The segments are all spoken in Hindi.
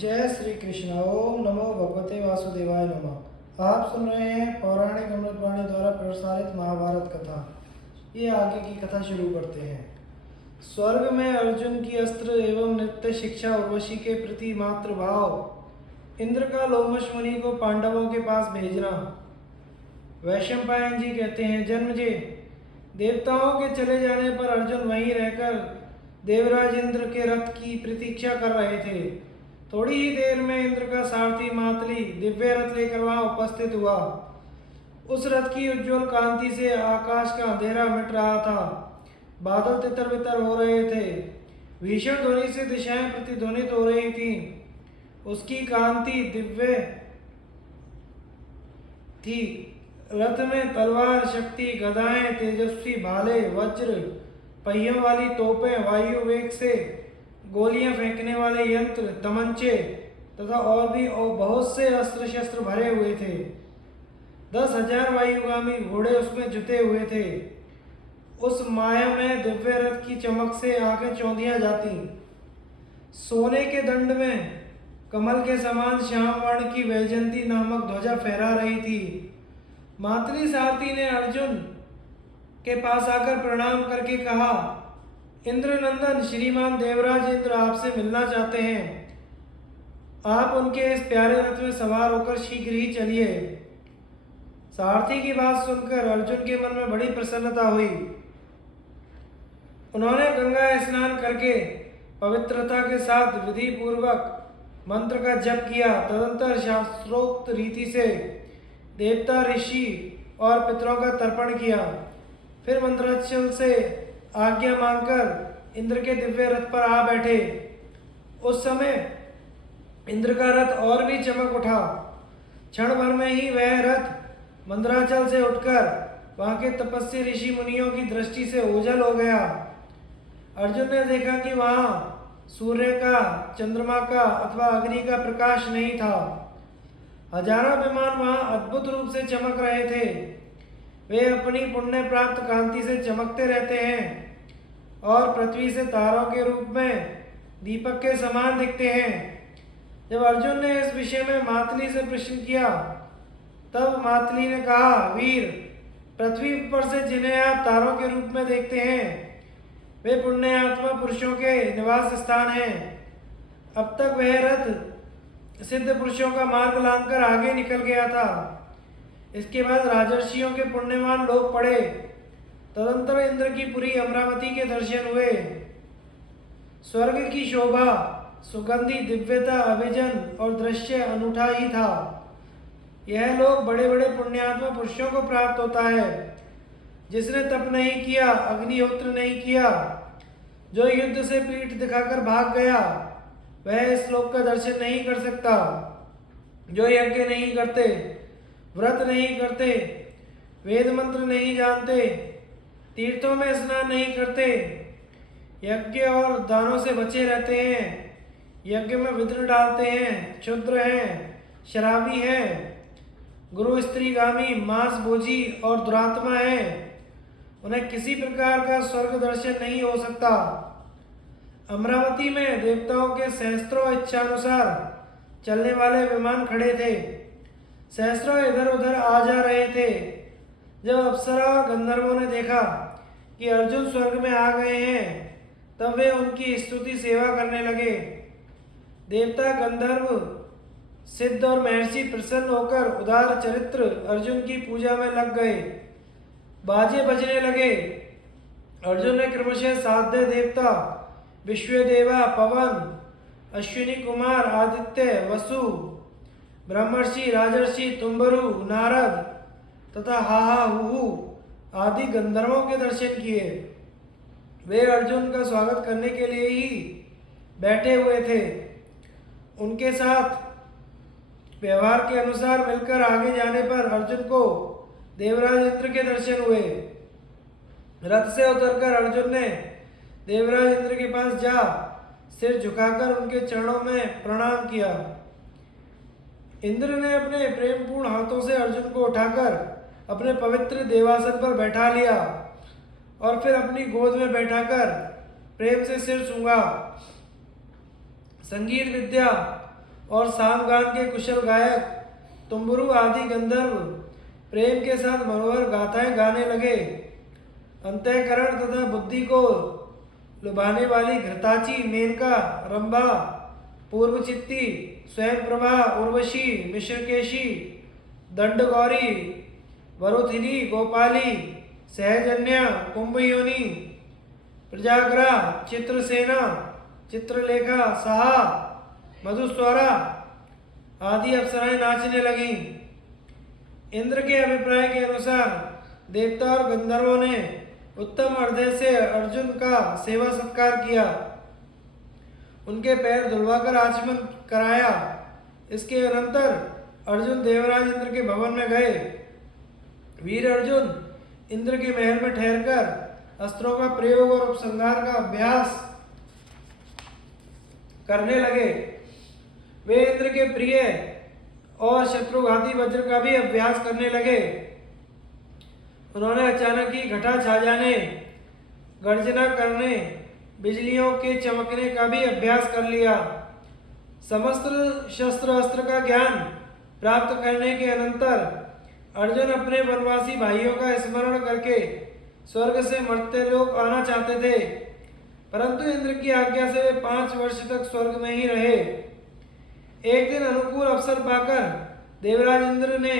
जय श्री कृष्ण। ओम नमो भगवते वासुदेवाय नमः। आप सुन रहे हैं पौराणिक अमृतवाणी द्वारा प्रसारित महाभारत कथा। ये आगे की कथा शुरू करते हैं। स्वर्ग में अर्जुन की अस्त्र एवं नृत्य शिक्षा उर्वशी के प्रति मात्र भाव। इंद्र का लोमश मुनि को पांडवों के पास भेजना। वैशंपायन जी कहते हैं, जन्मजे, देवताओं के चले जाने पर अर्जुन वहीं रहकर देवराज इंद्र के रथ की प्रतीक्षा कर रहे थे। थोड़ी ही देर में इंद्र का सारथी मातली दिव्य रथ लेकर वहां उपस्थित हुआ। उस रथ की उज्जवल कांति से आकाश का अंधेरा मिट रहा था। बादल तितर बितर हो रहे थे। भीषण ध्वनि से दिशाएं प्रतिध्वनित हो रही थीं। उसकी कांति दिव्य थी। रथ में तलवार, शक्ति, गदाएं, तेजस्वी भाले, वज्र, पहियों वाली तोपें, वायु वेग से गोलियां फेंकने वाले यंत्र, तमंचे तथा और भी बहुत से अस्त्र शस्त्र भरे हुए थे। 10,000 वायुगामी घोड़े उसमें जुटे हुए थे। उस माया में दिव्य रथ की चमक से आंखें चौंधियां जाती। सोने के दंड में कमल के समान श्याम वर्ण की वैजंती नामक ध्वजा फहरा रही थी। मातली सारथी ने अर्जुन के पास आकर प्रणाम करके कहा, इंद्र नंदन श्रीमान देवराज इंद्र आपसे मिलना चाहते हैं। आप उनके इस प्यारे रथ में सवार होकर शीघ्र ही चलिए। सारथी की बात सुनकर अर्जुन के मन में बड़ी प्रसन्नता हुई। उन्होंने गंगा स्नान करके पवित्रता के साथ विधि पूर्वक मंत्र का जप किया। तदंतर शास्त्रोक्त रीति से देवता, ऋषि और पितरों का तर्पण किया। फिर मंत्राचल से आज्ञा मांगकर इंद्र के दिव्य रथ पर आ बैठे। उस समय इंद्र का रथ और भी चमक उठा। क्षण भर में ही वह रथ मंदराचल से उठकर वहां के तपस्वी ऋषि मुनियों की दृष्टि से ओझल हो गया। अर्जुन ने देखा कि वहां सूर्य का, चंद्रमा का अथवा अग्नि का प्रकाश नहीं था। हजारों विमान वहां अद्भुत रूप से चमक रहे थे। वे अपनी पुण्य प्राप्त कांति से चमकते रहते हैं और पृथ्वी से तारों के रूप में दीपक के समान दिखते हैं। जब अर्जुन ने इस विषय में मातली से प्रश्न किया, तब मातली ने कहा, वीर, पृथ्वी पर से जिन्हें आप तारों के रूप में देखते हैं, वे पुण्य आत्मा पुरुषों के निवास स्थान हैं। अब तक वह रथ सिद्ध पुरुषों का मार्ग लांघकर आगे निकल गया था। इसके बाद राजर्षियों के पुण्यवान लोग पड़े। तदंतर इंद्र की पुरी अमरावती के दर्शन हुए। स्वर्ग की शोभा, सुगंधी, दिव्यता, अभिजन और दृश्य अनूठा ही था। यह लोग बड़े बड़े पुण्यात्मा पुरुषों को प्राप्त होता है। जिसने तप नहीं किया, अग्निहोत्र नहीं किया, जो युद्ध से पीठ दिखाकर भाग गया, वह इस लोक का दर्शन नहीं कर सकता। जो यज्ञ नहीं करते, व्रत नहीं करते, वेद मंत्र नहीं जानते, तीर्थों में स्नान नहीं करते, यज्ञ और दानों से बचे रहते हैं, यज्ञ में विघ्न डालते हैं, क्षुद्र हैं, शराबी हैं, गुरु स्त्रीगामी, मांस भोजी और दुरात्मा हैं, उन्हें किसी प्रकार का स्वर्ग दर्शन नहीं हो सकता। अमरावती में देवताओं के सहस्त्रों इच्छानुसार चलने वाले विमान खड़े थे। सहस्त्रों इधर उधर आ जा रहे थे। जब अप्सरा और गंधर्वों ने देखा कि अर्जुन स्वर्ग में आ गए हैं, तब वे उनकी स्तुति सेवा करने लगे। देवता, गंधर्व, सिद्ध और महर्षि प्रसन्न होकर उदार चरित्र अर्जुन की पूजा में लग गए। बाजे बजने लगे। अर्जुन ने क्रमशः साध्य देवता, विश्वदेवा, पवन, अश्विनी कुमार, आदित्य, वसु, ब्रह्मर्षि, राजर्षि, तुम्बरु, नारद तथा हाहा हुहु आदि गंधर्वों के दर्शन किए। वे अर्जुन का स्वागत करने के लिए ही बैठे हुए थे। उनके साथ व्यवहार के अनुसार मिलकर आगे जाने पर अर्जुन को देवराज इंद्र के दर्शन हुए। रथ से उतरकर अर्जुन ने देवराज इंद्र के पास जा सिर झुकाकर उनके चरणों में प्रणाम किया। इंद्र ने अपने प्रेमपूर्ण हाथों से अर्जुन को उठाकर अपने पवित्र देवासन पर बैठा लिया और फिर अपनी गोद में बैठाकर प्रेम से सिर सूंघा। संगीत विद्या और सामगान के कुशल गायक तुम्बुरु आदि गंधर्व प्रेम के साथ मनोहर गाथाएं गाने लगे। अंतःकरण तथा बुद्धि को लुभाने वाली घृताची, मेनका, रंभा, पूर्वचित्ती, स्वयंप्रभा, उर्वशी, मिश्रकेशी, दंडगौरी, वरुथिनी, गोपाली, सहजन्या, कुंभयोनी, प्रजाग्रा, चित्रसेना, चित्रलेखा, साहा, मधुस्वरा आदि अप्सराएं नाचने लगीं। इंद्र के अभिप्राय के अनुसार देवता और गंधर्वों ने उत्तम हृदय से अर्जुन का सेवा सत्कार किया, उनके पैर धुलवाकर आचमन कराया। इसके अनंतर अर्जुन देवराज इंद्र के भवन में गए। वीर अर्जुन इंद्र के महल में ठहरकर अस्त्रों का प्रयोग और उपसंहार का अभ्यास करने लगे। वे इंद्र के प्रिय और शत्रुघाती वज्र का भी अभ्यास करने लगे। उन्होंने अचानक ही घटा छा जाने, गर्जना करने, बिजलियों के चमकने का भी अभ्यास कर लिया। समस्त शस्त्र अस्त्र का ज्ञान प्राप्त करने के अनंतर अर्जुन अपने वनवासी भाइयों का स्मरण करके स्वर्ग से मर्त्य लोक आना चाहते थे, परंतु इंद्र की आज्ञा से वे 5 वर्ष तक स्वर्ग में ही रहे। एक दिन अनुकूल अवसर पाकर देवराज इंद्र ने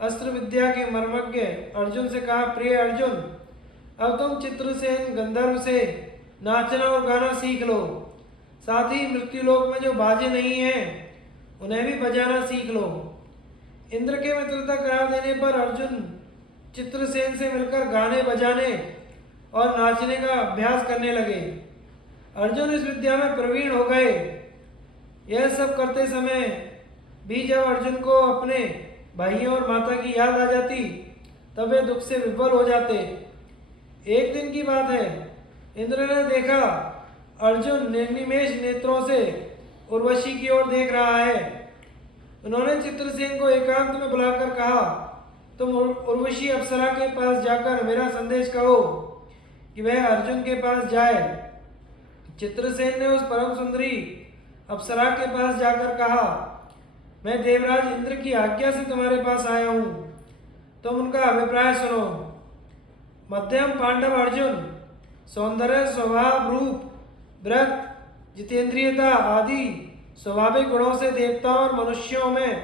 अस्त्र विद्या के मर्मज्ञ अर्जुन से कहा, प्रिय अर्जुन, अब तुम चित्रसेन गंधर्व से नाचना और गाना सीख लो। साथ ही मृत्युलोक में जो बाजे नहीं हैं उन्हें भी बजाना सीख लो। इंद्र के मित्रता करा देने पर अर्जुन चित्रसेन से मिलकर गाने बजाने और नाचने का अभ्यास करने लगे। अर्जुन इस विद्या में प्रवीण हो गए। यह सब करते समय भी जब अर्जुन को अपने भाइयों और माता की याद आ जाती तब वे दुख से विह्वल हो जाते। एक दिन की बात है, इंद्र ने देखा अर्जुन निर्निमेष नेत्रों से उर्वशी की ओर देख रहा है। उन्होंने चित्रसेन को एकांत में बुलाकर कहा, तुम उर्वशी अप्सरा के पास जाकर मेरा संदेश कहो कि वह अर्जुन के पास जाए। चित्रसेन ने उस परम सुंदरी अप्सरा के पास जाकर कहा, मैं देवराज इंद्र की आज्ञा से तुम्हारे पास आया हूँ, तुम उनका अभिप्राय सुनो। मध्यम पांडव अर्जुन सौंदर्य, स्वभाव, रूप, व्रत, जितेंद्रियता आदि स्वाभाविक गुणों से देवताओं और मनुष्यों में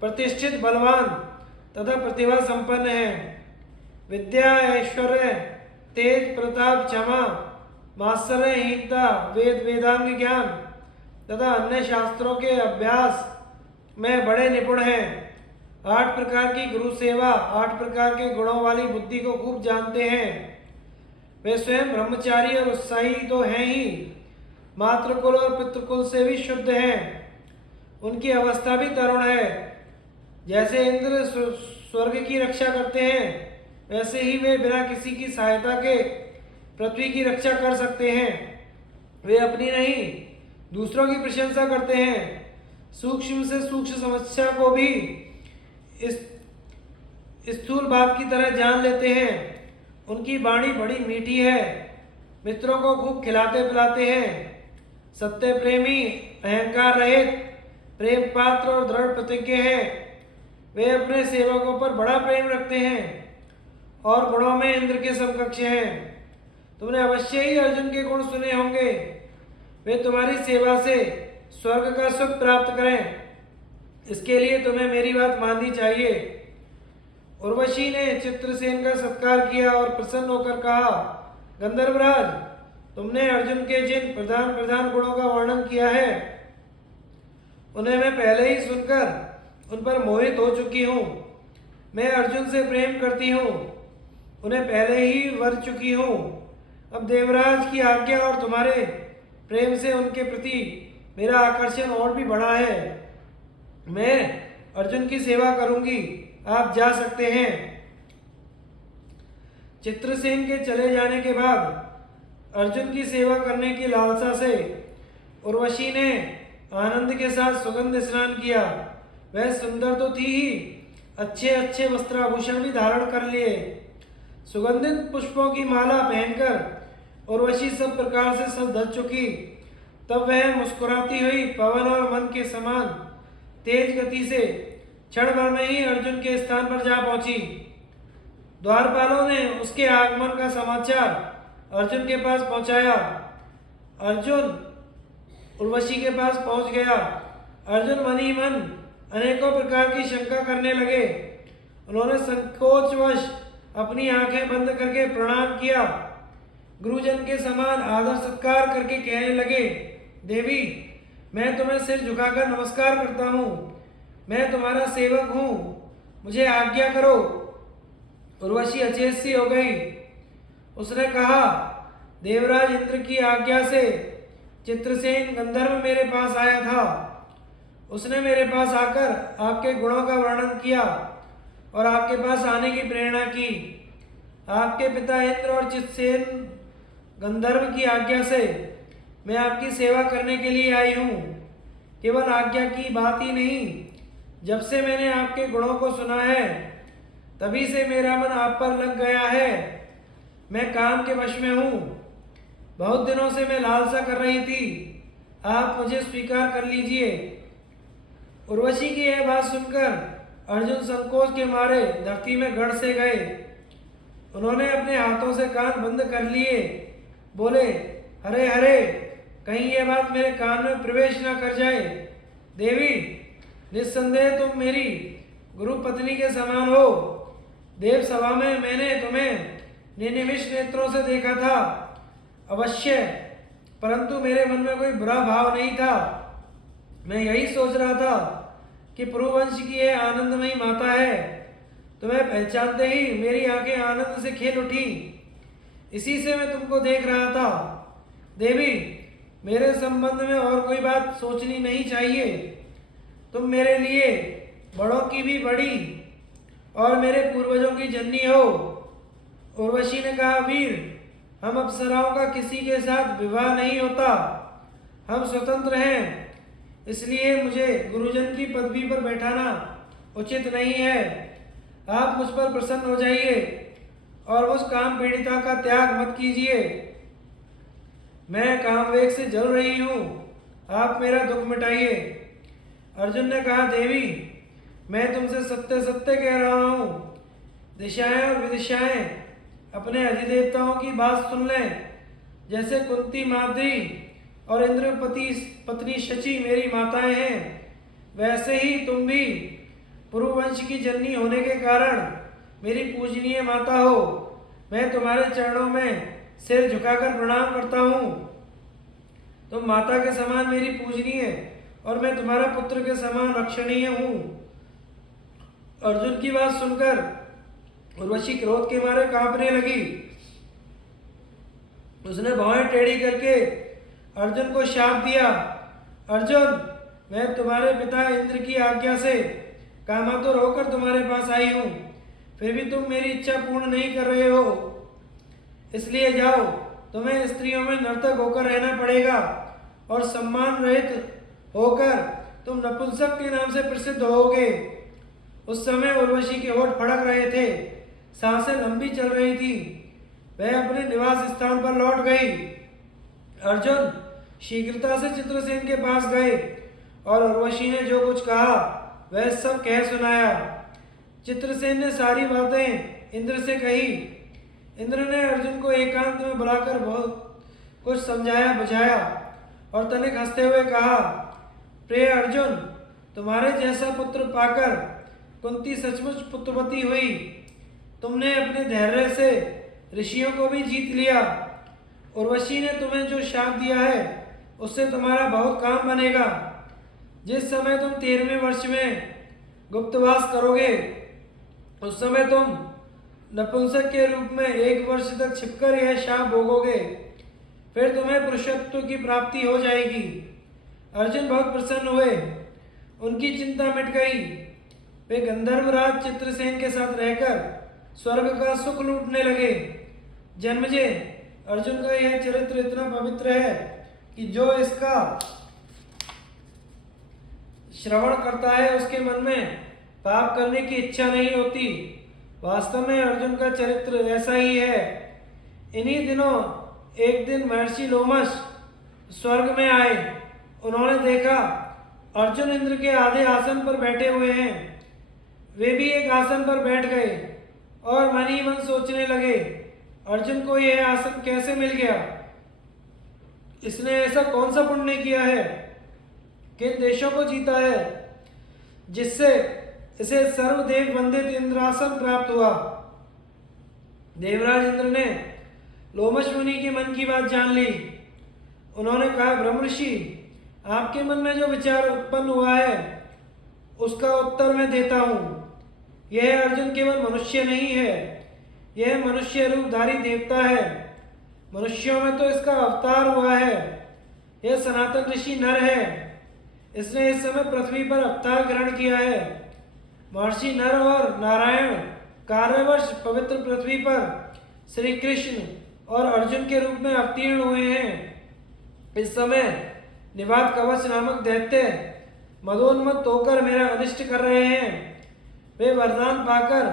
प्रतिष्ठित, बलवान तथा प्रतिभा संपन्न है। विद्या, ऐश्वर्य, तेज, प्रताप, क्षमा, मात्सर्यहीनता, वेदांग ज्ञान तथा अन्य शास्त्रों के अभ्यास में बड़े निपुण हैं। 8 प्रकार की गुरु सेवा, 8 प्रकार के गुणों वाली बुद्धि को खूब जानते हैं। वे स्वयं ब्रह्मचारी और उत्साही तो हैं ही, मातृकुल और पितृकुल से भी शुद्ध हैं। उनकी अवस्था भी तरुण है। जैसे इंद्र स्वर्ग की रक्षा करते हैं, वैसे ही वे बिना किसी की सहायता के पृथ्वी की रक्षा कर सकते हैं। वे अपनी नहीं दूसरों की प्रशंसा करते हैं। सूक्ष्म से सूक्ष्म समस्या को भी इस स्थूल बात की तरह जान लेते हैं। उनकी वाणी बड़ी मीठी है। मित्रों को खूब खिलाते पिलाते हैं। सत्य प्रेमी, अहंकार रहित, प्रेम पात्र और दृढ़ प्रतिज्ञ हैं। वे अपने सेवकों पर बड़ा प्रेम रखते हैं और गुणों में इंद्र के समकक्ष हैं। तुमने अवश्य ही अर्जुन के गुण सुने होंगे। वे तुम्हारी सेवा से स्वर्ग का सुख प्राप्त करें, इसके लिए तुम्हें मेरी बात माननी चाहिए। उर्वशी ने चित्रसेन का सत्कार किया और प्रसन्न होकर कहा, गंधर्वराज, तुमने अर्जुन के जिन प्रधान प्रधान गुणों का वर्णन किया है उन्हें मैं पहले ही सुनकर उन पर मोहित हो चुकी हूँ। मैं अर्जुन से प्रेम करती हूँ, उन्हें पहले ही वर चुकी हूँ। अब देवराज की आज्ञा और तुम्हारे प्रेम से उनके प्रति मेरा आकर्षण और भी बढ़ा है। मैं अर्जुन की सेवा करूंगी, आप जा सकते हैं। चित्रसेन के चले जाने के बाद अर्जुन की सेवा करने की लालसा से उर्वशी ने आनंद के साथ सुगंध स्नान किया। वह सुंदर तो थी ही, अच्छे अच्छे वस्त्राभूषण भी धारण कर लिए। सुगंधित पुष्पों की माला पहनकर उर्वशी सब प्रकार से सज धज चुकी। तब वह मुस्कुराती हुई पवन और मन के समान तेज गति से क्षण भर में ही अर्जुन के स्थान पर जा पहुंची। द्वारपालों ने उसके आगमन का समाचार अर्जुन के पास पहुंचाया। अर्जुन उर्वशी के पास पहुंच गया। अर्जुन मन ही मन अनेकों प्रकार की शंका करने लगे। उन्होंने संकोचवश अपनी आंखें बंद करके प्रणाम किया। गुरुजन के समान आदर सत्कार करके कहने लगे, देवी, मैं तुम्हें सिर झुकाकर नमस्कार करता हूँ। मैं तुम्हारा सेवक हूँ, मुझे आज्ञा करो। उर्वशी अचेत सी हो गई। उसने कहा, देवराज इंद्र की आज्ञा से चित्रसेन गंधर्व मेरे पास आया था। उसने मेरे पास आकर आपके गुणों का वर्णन किया और आपके पास आने की प्रेरणा की। आपके पिता इंद्र और चित्रसेन गंधर्व की आज्ञा से मैं आपकी सेवा करने के लिए आई हूँ। केवल आज्ञा की बात ही नहीं, जब से मैंने आपके गुणों को सुना है तभी से मेरा मन आप पर लग गया है। मैं काम के वश में हूँ। बहुत दिनों से मैं लालसा कर रही थी, आप मुझे स्वीकार कर लीजिए। उर्वशी की यह बात सुनकर अर्जुन संकोच के मारे धरती में गड़ से गए। उन्होंने अपने हाथों से कान बंद कर लिए। बोले, हरे हरे, कहीं यह बात मेरे कान में प्रवेश न कर जाए। देवी, निस्संदेह तुम मेरी गुरु पत्नी के समान हो। देव सभा में मैंने तुम्हें निनिमिष नेत्रों से देखा था अवश्य, परंतु मेरे मन में कोई बुरा भाव नहीं था। मैं यही सोच रहा था कि पुरुवंश की यह आनंदमयी माता है। तुम्हें पहचानते ही मेरी आंखें आनंद से खेल उठी। इसी से मैं तुमको देख रहा था। देवी, मेरे संबंध में और कोई बात सोचनी नहीं चाहिए। तुम मेरे लिए बड़ों की भी बड़ी और मेरे पूर्वजों की जननी हो। उर्वशी ने कहा, वीर, हम अप्सराओं का किसी के साथ विवाह नहीं होता। हम स्वतंत्र हैं, इसलिए मुझे गुरुजन की पदवी पर बैठाना उचित नहीं है। आप मुझ पर प्रसन्न हो जाइए और उस काम पीड़िता का त्याग मत कीजिए। मैं कामवेग से जल रही हूँ, आप मेरा दुख मिटाइए। अर्जुन ने कहा, देवी, मैं तुमसे सत्य सत्य कह रहा हूँ। दिशाएं और विदिशाएं अपने अधिदेवताओं की बात सुन लें। जैसे कुंती माद्री और इंद्रपति पत्नी शची मेरी माताएं हैं, वैसे ही तुम भी पुरुवंश की जननी होने के कारण मेरी पूजनीय माता हो। मैं तुम्हारे चरणों में सिर झुकाकर प्रणाम करता हूँ। तुम माता के समान मेरी पूजनीय और मैं तुम्हारा पुत्र के समान रक्षणीय हूँ। अर्जुन की बात सुनकर उर्वशी क्रोध के मारे कांपने लगी। उसने भौहें टेढ़ी करके अर्जुन को शाप दिया, अर्जुन, मैं तुम्हारे पिता इंद्र की आज्ञा से कामातुर होकर तुम्हारे पास आई हूँ, फिर भी तुम मेरी इच्छा पूर्ण नहीं कर रहे हो। इसलिए जाओ, तुम्हें स्त्रियों में नर्तक होकर रहना पड़ेगा और सम्मान रहित होकर तुम नपुंसक के नाम से प्रसिद्ध होगे। उस समय उर्वशी के होठ फड़क रहे थे, सांसें लंबी चल रही थी। वह अपने निवास स्थान पर लौट गई। अर्जुन शीघ्रता से चित्रसेन के पास गए और उर्वशी ने जो कुछ कहा वह सब कह सुनाया। चित्रसेन ने सारी बातें इंद्र से कही। इंद्र ने अर्जुन को एकांत में बुलाकर बहुत कुछ समझाया बुझाया और तनिक हंसते हुए कहा, प्रिय अर्जुन, तुम्हारे जैसा पुत्र पाकर कुंती सचमुच पुत्रवती हुई। तुमने अपने धैर्य से ऋषियों को भी जीत लिया। उर्वशी ने तुम्हें जो शाप दिया है उससे तुम्हारा बहुत काम बनेगा। जिस समय तुम 13वें वर्ष में गुप्तवास करोगे उस समय तुम नपुंसक के रूप में 1 वर्ष तक छिपकर यह शाप भोगोगे, फिर तुम्हें पुरुषत्व की प्राप्ति हो जाएगी। अर्जुन बहुत प्रसन्न हुए, उनकी चिंता मिट गई। वे गंधर्वराज चित्रसेन के साथ रहकर स्वर्ग का सुख लूटने लगे। जन्मजे, अर्जुन का यह चरित्र इतना पवित्र है कि जो इसका श्रवण करता है उसके मन में पाप करने की इच्छा नहीं होती। वास्तव में अर्जुन का चरित्र ऐसा ही है। इन्हीं दिनों एक दिन महर्षि लोमश स्वर्ग में आए। उन्होंने देखा अर्जुन इंद्र के आधे आसन पर बैठे हुए हैं। वे भी एक आसन पर बैठ गए और मन ही मन सोचने लगे, अर्जुन को यह आसन कैसे मिल गया? इसने ऐसा कौन सा पुण्य किया है, किन देशों को जीता है, जिससे इसे सर्वदेव वंदित इंद्रासन प्राप्त हुआ? देवराज इंद्र ने लोमश मुनि के मन की बात जान ली। उन्होंने कहा, ब्रह्मर्षि, आपके मन में जो विचार उत्पन्न हुआ है उसका उत्तर मैं देता हूँ। यह अर्जुन केवल मनुष्य नहीं है, यह मनुष्य रूपधारी देवता है। मनुष्यों में तो इसका अवतार हुआ है। यह सनातन ऋषि नर है। इसने इस समय पृथ्वी पर अवतार ग्रहण किया है। महर्षि नर और नारायण कार्यवश पवित्र पृथ्वी पर श्री कृष्ण और अर्जुन के रूप में अवतीर्ण हुए हैं। इस समय निवात कवच नामक दैत्य मदोन्मत्त होकर मेरा अनिष्ट कर रहे हैं। वे वरदान पाकर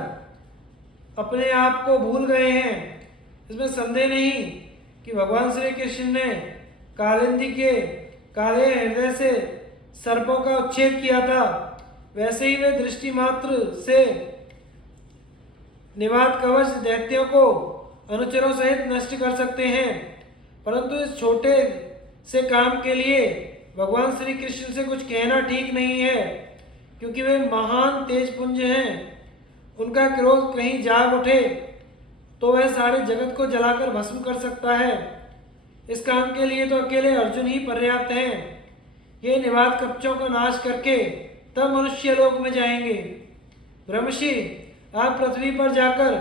अपने आप को भूल गए हैं। इसमें संदेह नहीं कि भगवान श्री कृष्ण ने कालिंदी के काले हृदय से सर्पों का उच्छेद किया था। वैसे ही वे दृष्टि मात्र से निवात कवच दैत्यों को अनुचरों सहित नष्ट कर सकते हैं। परंतु इस छोटे से काम के लिए भगवान श्री कृष्ण से कुछ कहना ठीक नहीं है, क्योंकि वे महान तेजपुंज हैं। उनका क्रोध कहीं जाग उठे तो वह सारे जगत को जलाकर भस्म कर सकता है। इस काम के लिए तो अकेले अर्जुन ही पर्याप्त हैं। ये निवात कवचों का नाश करके तब मनुष्य लोक में जाएंगे। ब्रह्मषि, आप पृथ्वी पर जाकर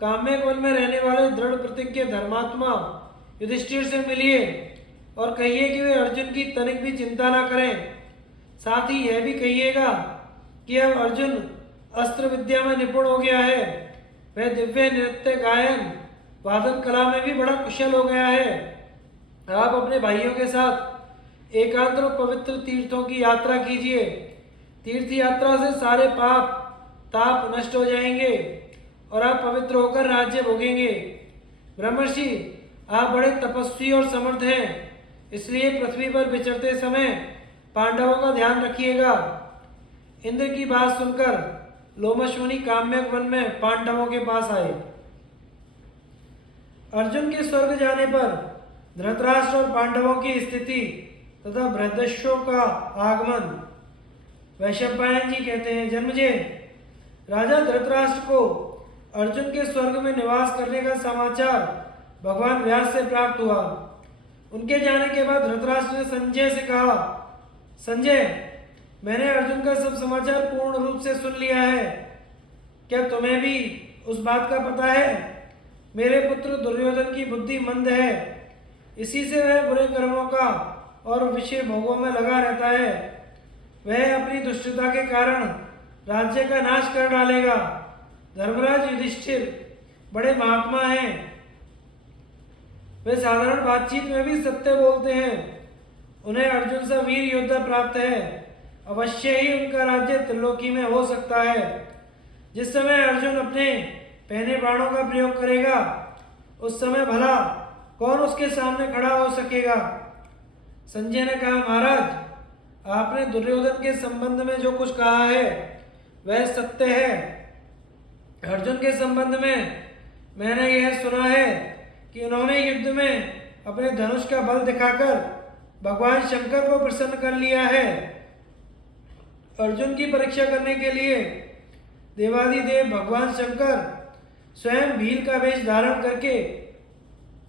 काम्य वन में रहने वाले दृढ़ प्रतिज्ञ धर्मात्मा युधिष्ठिर से मिलिए और कहिए कि वे अर्जुन की तनिक भी चिंता ना करें। साथ ही यह भी कहिएगा कि अब अर्जुन अस्त्र विद्या में निपुण हो गया है। वह दिव्य नृत्य, गायन, वादन कला में भी बड़ा कुशल हो गया है। आप अपने भाइयों के साथ एकांत और पवित्र तीर्थों की यात्रा कीजिए। तीर्थ यात्रा से सारे पाप ताप नष्ट हो जाएंगे और आप पवित्र होकर राज्य भोगेंगे। ब्रह्मर्षि, आप बड़े तपस्वी और समर्थ हैं, इसलिए पृथ्वी पर विचरते समय पांडवों का ध्यान रखिएगा। इंद्र की बात सुनकर लोमश मुनि काम्यक वन में पांडवों के पास आए। अर्जुन के स्वर्ग जाने पर धृतराष्ट्र और पांडवों की स्थिति तथा बृहदस्यों का आगमन। वैशंपायन जी कहते हैं, जन्मजय, राजा धृतराष्ट्र को अर्जुन के स्वर्ग में निवास करने का समाचार भगवान व्यास से प्राप्त हुआ। उनके जाने के बाद धृतराष्ट्र ने संजय से कहा, संजय, मैंने अर्जुन का सब समाचार पूर्ण रूप से सुन लिया है। क्या तुम्हें भी उस बात का पता है? मेरे पुत्र दुर्योधन की बुद्धि मंद है। इसी से वह बुरे कर्मों का और विषय भोगों में लगा रहता है। वह अपनी दुष्टता के कारण राज्य का नाश कर डालेगा। धर्मराज युधिष्ठिर बड़े महात्मा हैं। वे साधारण बातचीत में भी सत्य बोलते हैं। उन्हें अर्जुन से वीर योद्धा प्राप्त है। अवश्य ही उनका राज्य त्रिलोकी में हो सकता है। जिस समय अर्जुन अपने पहने बाणों का प्रयोग करेगा उस समय भला कौन उसके सामने खड़ा हो सकेगा? संजय ने कहा, महाराज, आपने दुर्योधन के संबंध में जो कुछ कहा है वह सत्य है। अर्जुन के संबंध में मैंने यह सुना है कि उन्होंने युद्ध में अपने धनुष का बल दिखाकर भगवान शंकर को प्रसन्न कर लिया है। अर्जुन की परीक्षा करने के लिए देवादिदेव भगवान शंकर स्वयं भील का वेश धारण करके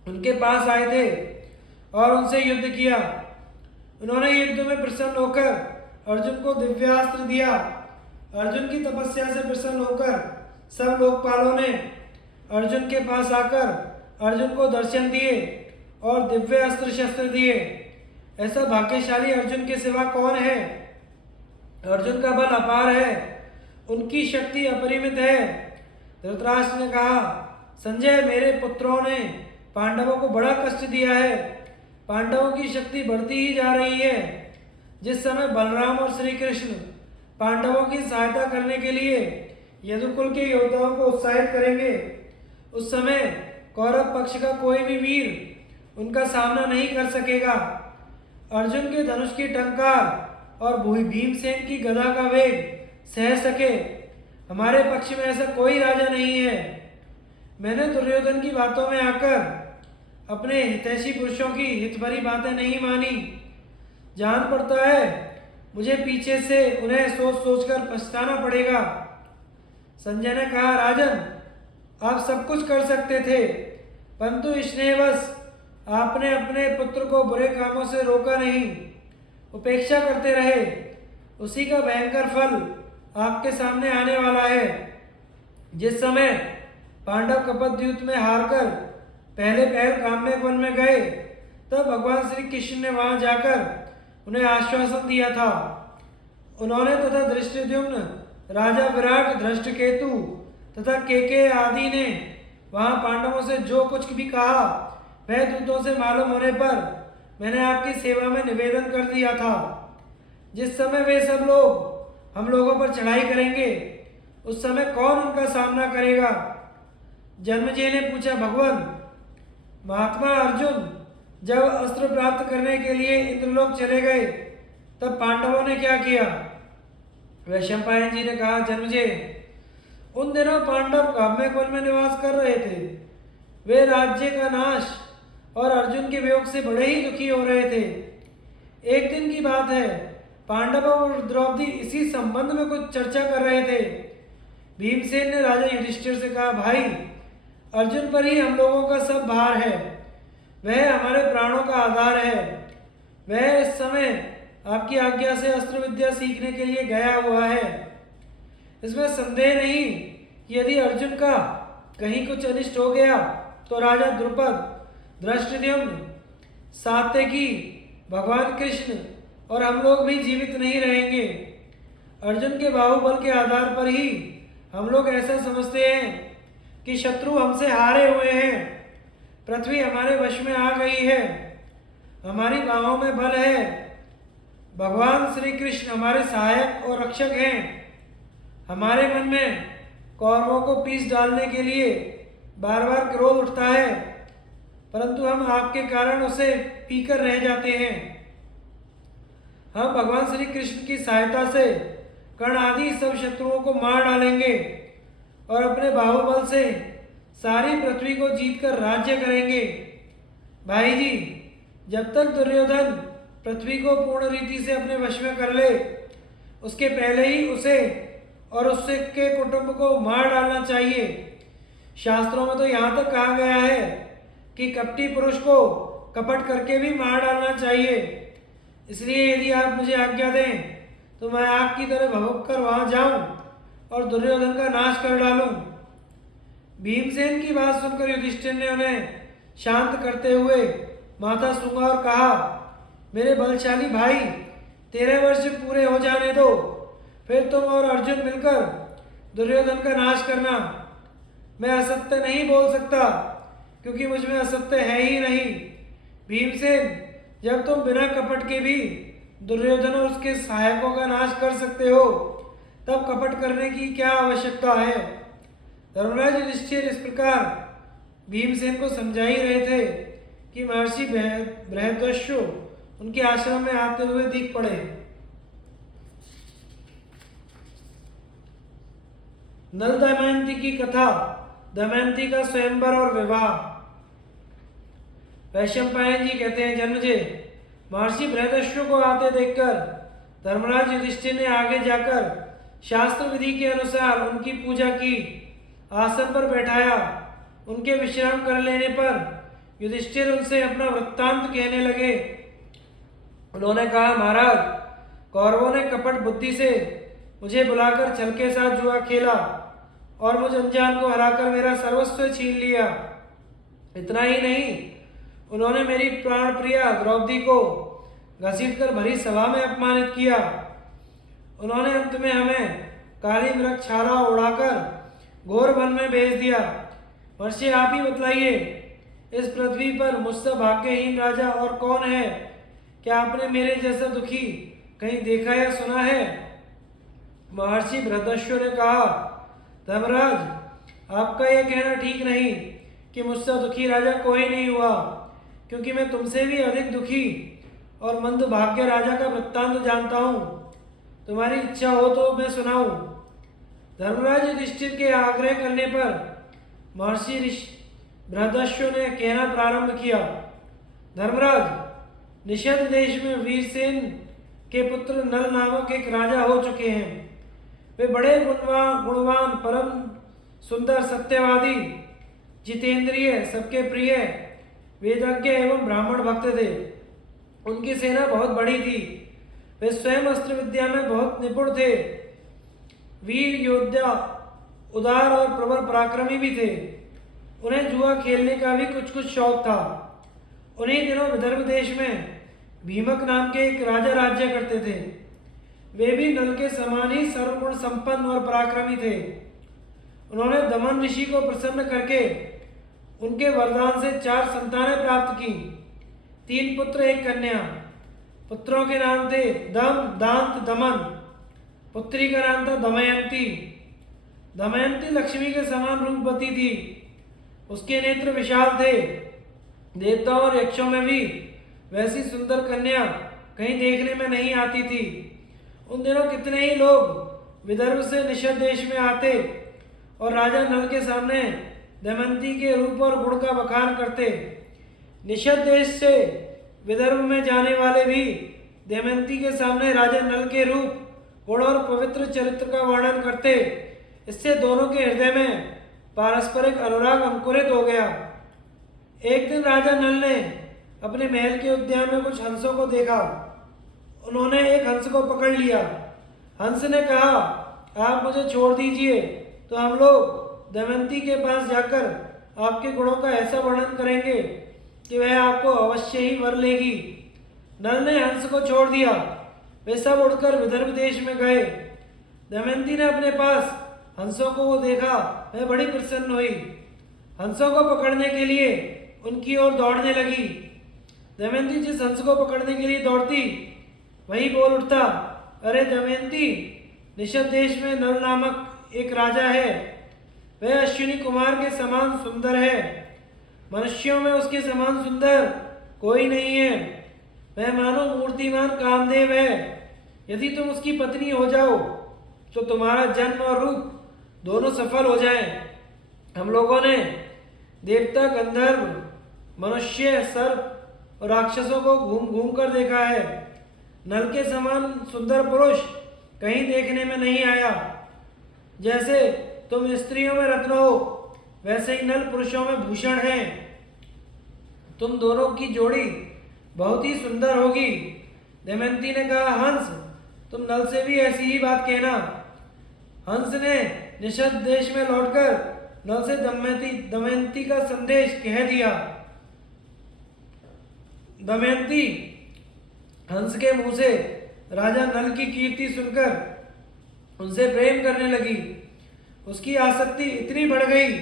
उनके पास आए थे और उनसे युद्ध किया। उन्होंने युद्ध में प्रसन्न होकर अर्जुन को दिव्यास्त्र दिया। अर्जुन की तपस्या से प्रसन्न होकर सब लोकपालों ने अर्जुन के पास आकर अर्जुन को दर्शन दिए और दिव्य अस्त्र शस्त्र दिए। ऐसा भाग्यशाली अर्जुन के सिवा कौन है? अर्जुन का बल अपार है, उनकी शक्ति अपरिमित है। धृतराष्ट्र ने कहा, संजय, मेरे पुत्रों ने पांडवों को बड़ा कष्ट दिया है। पांडवों की शक्ति बढ़ती ही जा रही है। जिस समय बलराम और श्री कृष्ण पांडवों की सहायता करने के लिए यदुकुल के योद्धाओं को उत्साहित करेंगे, उस समय कौरव पक्ष का कोई भी वीर उनका सामना नहीं कर सकेगा। अर्जुन के धनुष की टंकार और भीमसेन की गदा का वेग सह सके। हमारे पक्ष में ऐसा कोई राजा नहीं है। मैंने दुर्योधन की बातों में आकर अपने हितैषी पुरुषों की हितभरी बातें नहीं मानी। जान पड़ता है मुझे पीछे से उन्हें सोच सोचकर पछताना पड़ेगा। संजय ने कहा, राजन, आप सब कुछ कर सकते थे, परंतु स्नेहवश आपने अपने पुत्र को बुरे कामों से रोका नहीं, उपेक्षा करते रहे। उसी का भयंकर फल आपके सामने आने वाला है। जिस समय पांडव कपट युद्ध में हारकर पहले काम्य वन में गए, तब भगवान श्री कृष्ण ने वहां जाकर उन्हें आश्वासन दिया था। उन्होंने तथा धृष्टद्युम्न, राजा विराट, धृष्टकेतु तथा केके आदि ने वहां पांडवों से जो कुछ भी कहा, वह दूतों से मालूम होने पर मैंने आपकी सेवा में निवेदन कर दिया था। जिस समय वे सब लोग हम लोगों पर चढ़ाई करेंगे, उस समय कौन उनका सामना करेगा? जन्मेजय ने पूछा, भगवान, महात्मा अर्जुन जब अस्त्र प्राप्त करने के लिए इंद्रलोक चले गए, तब पांडवों ने क्या किया? वैशंपायन जी ने कहा, जन्मेजय, उन दिनों पांडव काम्यकुल में निवास कर रहे थे। वे राज्य का नाश और अर्जुन के वियोग से बड़े ही दुखी हो रहे थे। एक दिन की बात है, पांडव और द्रौपदी इसी संबंध में कुछ चर्चा कर रहे थे। भीमसेन ने राजा युधिष्ठिर से कहा, भाई, अर्जुन पर ही हम लोगों का सब भार है। वह हमारे प्राणों का आधार है। वह इस समय आपकी आज्ञा से अस्त्र विद्या सीखने के लिए गया हुआ है। इसमें संदेह नहीं कि यदि अर्जुन का कहीं कुछ अनिष्ट हो गया, तो राजा द्रुपद, धृष्टद्युम्न, सात्यकी, भगवान कृष्ण और हम लोग भी जीवित नहीं रहेंगे। अर्जुन के बाहुबल के आधार पर ही हम लोग ऐसा समझते हैं कि शत्रु हमसे हारे हुए हैं। पृथ्वी हमारे वश में आ गई है। हमारी बाहों में बल है। भगवान श्री कृष्ण हमारे सहायक और रक्षक हैं। हमारे मन में कौरवों को पीस डालने के लिए बार बार क्रोध उठता है, परंतु हम आपके कारण उसे पीकर रह जाते हैं। हम भगवान श्री कृष्ण की सहायता से कर्ण आदि सब शत्रुओं को मार डालेंगे और अपने बाहुबल से सारी पृथ्वी को जीतकर राज्य करेंगे। भाई जी, जब तक दुर्योधन पृथ्वी को पूर्ण रीति से अपने वश में कर ले, उसके पहले ही उसे और उसके के कुटुंब को मार डालना चाहिए। शास्त्रों में तो यहाँ तक कहा गया है कि कपटी पुरुष को कपट करके भी मार डालना चाहिए। इसलिए यदि आप मुझे आज्ञा दें, तो मैं आग की तरह भभक कर वहां जाऊं और दुर्योधन का नाश कर डालूं। भीमसेन की बात सुनकर युधिष्ठिर ने उन्हें शांत करते हुए माथा सूंघा और कहा, मेरे बलशाली भाई, 13 वर्ष पूरे हो जाने दो, फिर तुम और अर्जुन मिलकर दुर्योधन का नाश करना। मैं असत्य नहीं बोल सकता, क्योंकि मुझ में असत्य है ही नहीं। भीमसेन, जब तुम बिना कपट के भी दुर्योधन और उसके सहायकों का नाश कर सकते हो, तब कपट करने की क्या आवश्यकता है? धर्मराज युधिष्ठिर इस प्रकार भीमसेन को समझा ही रहे थे कि महर्षि बृहद्रथु उनके आश्रम में आते हुए दिख पड़े। नल दमयंती की कथा, दमयंती का स्वयंवर और विवाह। वैशंपायन जी कहते हैं, जन्मेजय, महर्षि बृहदस्यु को आते देखकर धर्मराज युधिष्ठिर ने आगे जाकर शास्त्र विधि के अनुसार उनकी पूजा की, आसन पर बैठाया। उनके विश्राम कर लेने पर युधिष्ठिर उनसे अपना वृत्तांत कहने लगे। उन्होंने कहा, महाराज, कौरवों ने कपट बुद्धि से मुझे बुलाकर छल के साथ जुआ खेला और मुझ अनजान को हराकर मेरा सर्वस्व छीन लिया। इतना ही नहीं, उन्होंने मेरी प्राण प्रिया द्रौपदी को घसीटकर भरी सभा में अपमानित किया। उन्होंने अंत में हमें काली मृगछाला उड़ाकर घोर वन में भेज दिया। महर्षि, आप ही बतलाइए, इस पृथ्वी पर मुझसे भाग्यहीन राजा और कौन है? क्या आपने मेरे जैसा दुखी कहीं देखा या सुना है? महर्षि बृहदस्यु ने कहा, धर्मराज, आपका यह कहना ठीक नहीं कि मुझसे दुखी राजा कोई नहीं हुआ, क्योंकि मैं तुमसे भी अधिक दुखी और मंदभाग्य राजा का वृत्तांत जानता हूँ। तुम्हारी इच्छा हो तो मैं सुनाऊं। धर्मराज युधिष्ठिर के आग्रह करने पर महर्षि बृहदस्यु ने कहना प्रारंभ किया। धर्मराज, निषद देश में वीरसेन के पुत्र नल नामक एक राजा हो चुके हैं। वे बड़े गुणवान, परम सुंदर, सत्यवादी, जितेंद्रिय, सबके प्रिय, वेदज्ञ एवं ब्राह्मण भक्त थे। उनकी सेना बहुत बड़ी थी। वे स्वयं अस्त्र विद्या में बहुत निपुण थे। वीर योद्धा, उदार और प्रबल पराक्रमी भी थे। उन्हें जुआ खेलने का भी कुछ कुछ शौक था। उन्हीं दिनों विदर्भ देश में भीमक नाम के एक राजा राज्य करते थे। वे भी नल के समान ही सर्वगुण संपन्न और पराक्रमी थे। उन्होंने दमन ऋषि को प्रसन्न करके उनके वरदान से 4 संतानें प्राप्त की, 3 पुत्र, 1 कन्या। पुत्रों के नाम थे दम, दांत, दमन। पुत्री का नाम था दमयंती। दमयंती लक्ष्मी के समान रूपवती थी। उसके नेत्र विशाल थे। देवताओं और यक्षों में भी वैसी सुंदर कन्या कहीं देखने में नहीं आती थी। उन दिनों कितने ही लोग विदर्भ से निषद देश में आते और राजा नल के सामने दमयंती के रूप और गुण का बखान करते। निषद देश से विदर्भ में जाने वाले भी दमयंती के सामने राजा नल के रूप, गुण और पवित्र चरित्र का वर्णन करते। इससे दोनों के हृदय में पारस्परिक अनुराग अंकुरित हो गया। एक दिन राजा नल ने अपने महल के उद्यान में कुछ हंसों को देखा। उन्होंने एक हंस को पकड़ लिया। हंस ने कहा, आप मुझे छोड़ दीजिए तो हम लोग दमयंती के पास जाकर आपके गुणों का ऐसा वर्णन करेंगे कि वह आपको अवश्य ही वर लेगी। नल ने हंस को छोड़ दिया। वे सब उड़कर विदर्भ देश में गए। दमयंती ने अपने पास हंसों को वो देखा, वह बड़ी प्रसन्न हुई। हंसों को पकड़ने के लिए उनकी ओर दौड़ने लगी। दमयंती जिस हंस को पकड़ने के लिए दौड़ती, वही बोल उठता, अरे दमयंती, निषद देश में नल नामक एक राजा है। वह अश्विनी कुमार के समान सुंदर है। मनुष्यों में उसके समान सुंदर कोई नहीं है। वह मानो मूर्तिमान कामदेव है। यदि तुम उसकी पत्नी हो जाओ तो तुम्हारा जन्म और रूप दोनों सफल हो जाए। हम लोगों ने देवता, गंधर्व, मनुष्य, सर्प और राक्षसों को घूम घूम कर देखा है। नल के समान सुंदर पुरुष कहीं देखने में नहीं आया। जैसे तुम स्त्रियों में रत्न हो, वैसे ही नल पुरुषों में भूषण है। तुम दोनों की जोड़ी बहुत ही सुंदर होगी। दमयंती ने कहा, हंस, तुम नल से भी ऐसी ही बात कहना। हंस ने निषद देश में लौटकर नल से दमयंती का संदेश कह दिया। दमयंती हंस के मुंह से राजा नल की कीर्ति सुनकर उनसे प्रेम करने लगी। उसकी आसक्ति इतनी बढ़ गई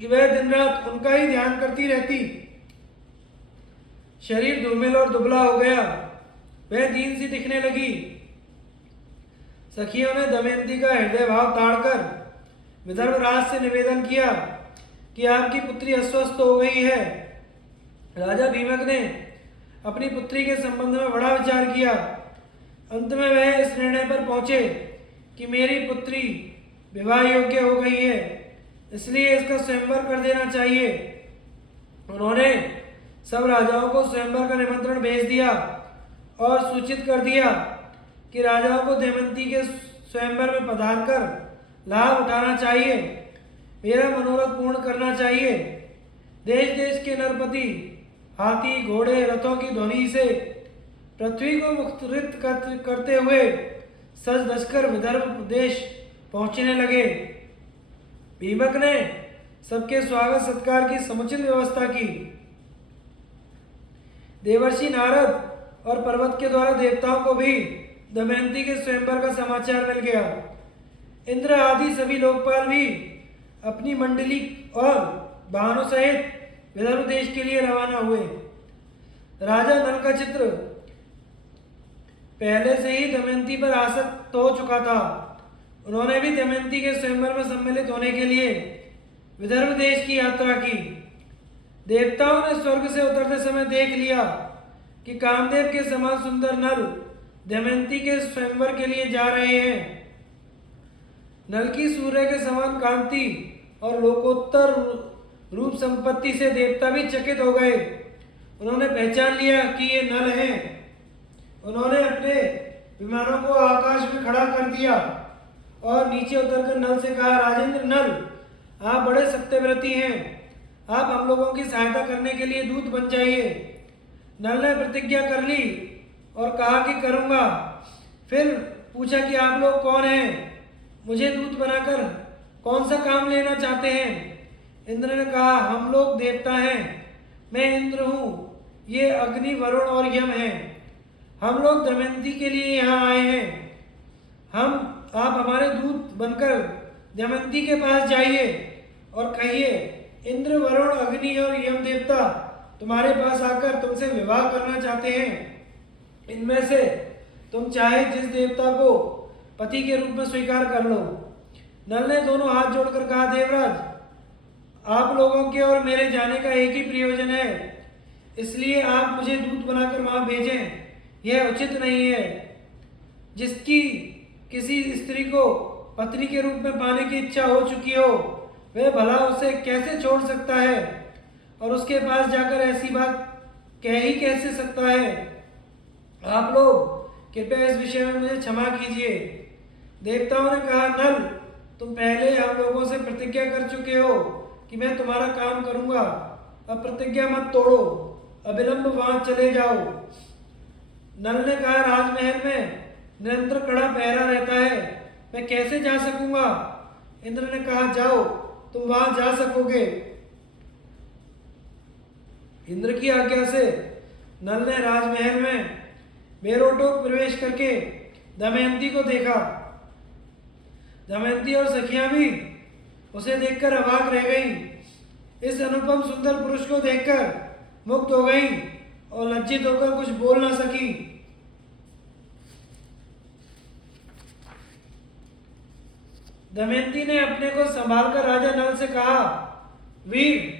कि वह दिन रात उनका ही ध्यान करती रहती। शरीर धूमिल और दुबला हो गया। वह दीन सी दिखने लगी। सखियों ने दमयंती का हृदय भाव ताड़कर विदर्भ राज से निवेदन किया कि आपकी पुत्री अस्वस्थ हो गई है। राजा भीमक ने अपनी पुत्री के संबंध में बड़ा विचार किया। अंत में वह इस निर्णय पर पहुंचे कि मेरी पुत्री विवाह योग्य हो गई है, इसलिए इसका स्वयंवर कर देना चाहिए। उन्होंने सब राजाओं को स्वयंवर का निमंत्रण भेज दिया और सूचित कर दिया कि राजाओं को दमयंती के स्वयंवर में पधार कर लाभ उठाना चाहिए, मेरा मनोरथ पूर्ण करना चाहिए। देश देश के नरपति हाथी, घोड़े, रथों की ध्वनि से पृथ्वी को मुखरित करते हुए सज धजकर विदर्भ देश पहुंचने लगे। भीमक ने सबके स्वागत सत्कार की समुचित व्यवस्था की। देवर्षि नारद और पर्वत के द्वारा देवताओं को भी दमयंती के स्वयंवर का समाचार मिल गया। इंद्र आदि सभी लोकपाल भी अपनी मंडली और वाहनों सहित विदर्भ देश के लिए रवाना हुए। राजा नल का चित्र पहले से ही दमयंती पर आसक्त हो चुका था। उन्होंने भी दमयंती के स्वयंवर में सम्मिलित होने के लिए विदर्भ देश की यात्रा की। देवताओं ने स्वर्ग से उतरते समय देख लिया कि कामदेव के समान सुंदर नल दमयंती के स्वयंवर के लिए जा रहे हैं। नल की सूर्य के समान कांति और लोकोत्तर रूप संपत्ति से देवता भी चकित हो गए। उन्होंने पहचान लिया कि ये नल हैं। उन्होंने अपने विमानों को आकाश में खड़ा कर दिया और नीचे उतरकर नल से कहा, राजेंद्र नल, आप बड़े सत्यव्रती हैं, आप हम लोगों की सहायता करने के लिए दूत बन जाइए। नल ने प्रतिज्ञा कर ली और कहा कि करूँगा। फिर पूछा कि आप लोग कौन हैं, मुझे दूत बनाकर कौन सा काम लेना चाहते हैं। इंद्र ने कहा, हम लोग देवता हैं, मैं इंद्र हूँ, ये अग्नि, वरुण और यम हैं। हम लोग दमयंती के लिए यहाँ आए हैं। आप हमारे दूत बनकर दमयंती के पास जाइए और कहिए, इंद्र, वरुण, अग्नि और यम देवता तुम्हारे पास आकर तुमसे विवाह करना चाहते हैं। इनमें से तुम चाहे जिस देवता को पति के रूप में स्वीकार कर लो। नल ने दोनों हाथ जोड़कर कहा, देवराज, आप लोगों के और मेरे जाने का एक ही प्रयोजन है, इसलिए आप मुझे दूत बनाकर वहां भेजें। यह उचित नहीं है। जिसकी किसी स्त्री को पत्नी के रूप में पाने की इच्छा हो चुकी हो, वह भला उसे कैसे छोड़ सकता है और उसके पास जाकर ऐसी बात कह ही कैसे सकता है। आप लोग कृपया इस विषय में मुझे क्षमा कीजिए। देवताओं ने कहा, नल, तुम पहले हम लोगों से प्रतिज्ञा कर चुके हो कि मैं तुम्हारा काम करूंगा। अब प्रतिज्ञा मत तोड़ो, अविलंब वहां चले जाओ। नल ने कहा, राजमहल में निरंतर कड़ा पहरा रहता है, मैं कैसे जा सकूंगा। इंद्र ने कहा, जाओ, तुम वहां जा सकोगे। इंद्र की आज्ञा से नल ने राजमहल में बेरोटोक प्रवेश करके दमयंती को देखा। दमयंती और सखियां भी उसे देखकर अवाक रह गईं। इस अनुपम सुंदर पुरुष को देखकर मुग्ध हो गईं और लज्जित होकर कुछ बोल ना सकी। दमयंती ने अपने को संभालकर राजा नल से कहा, वीर,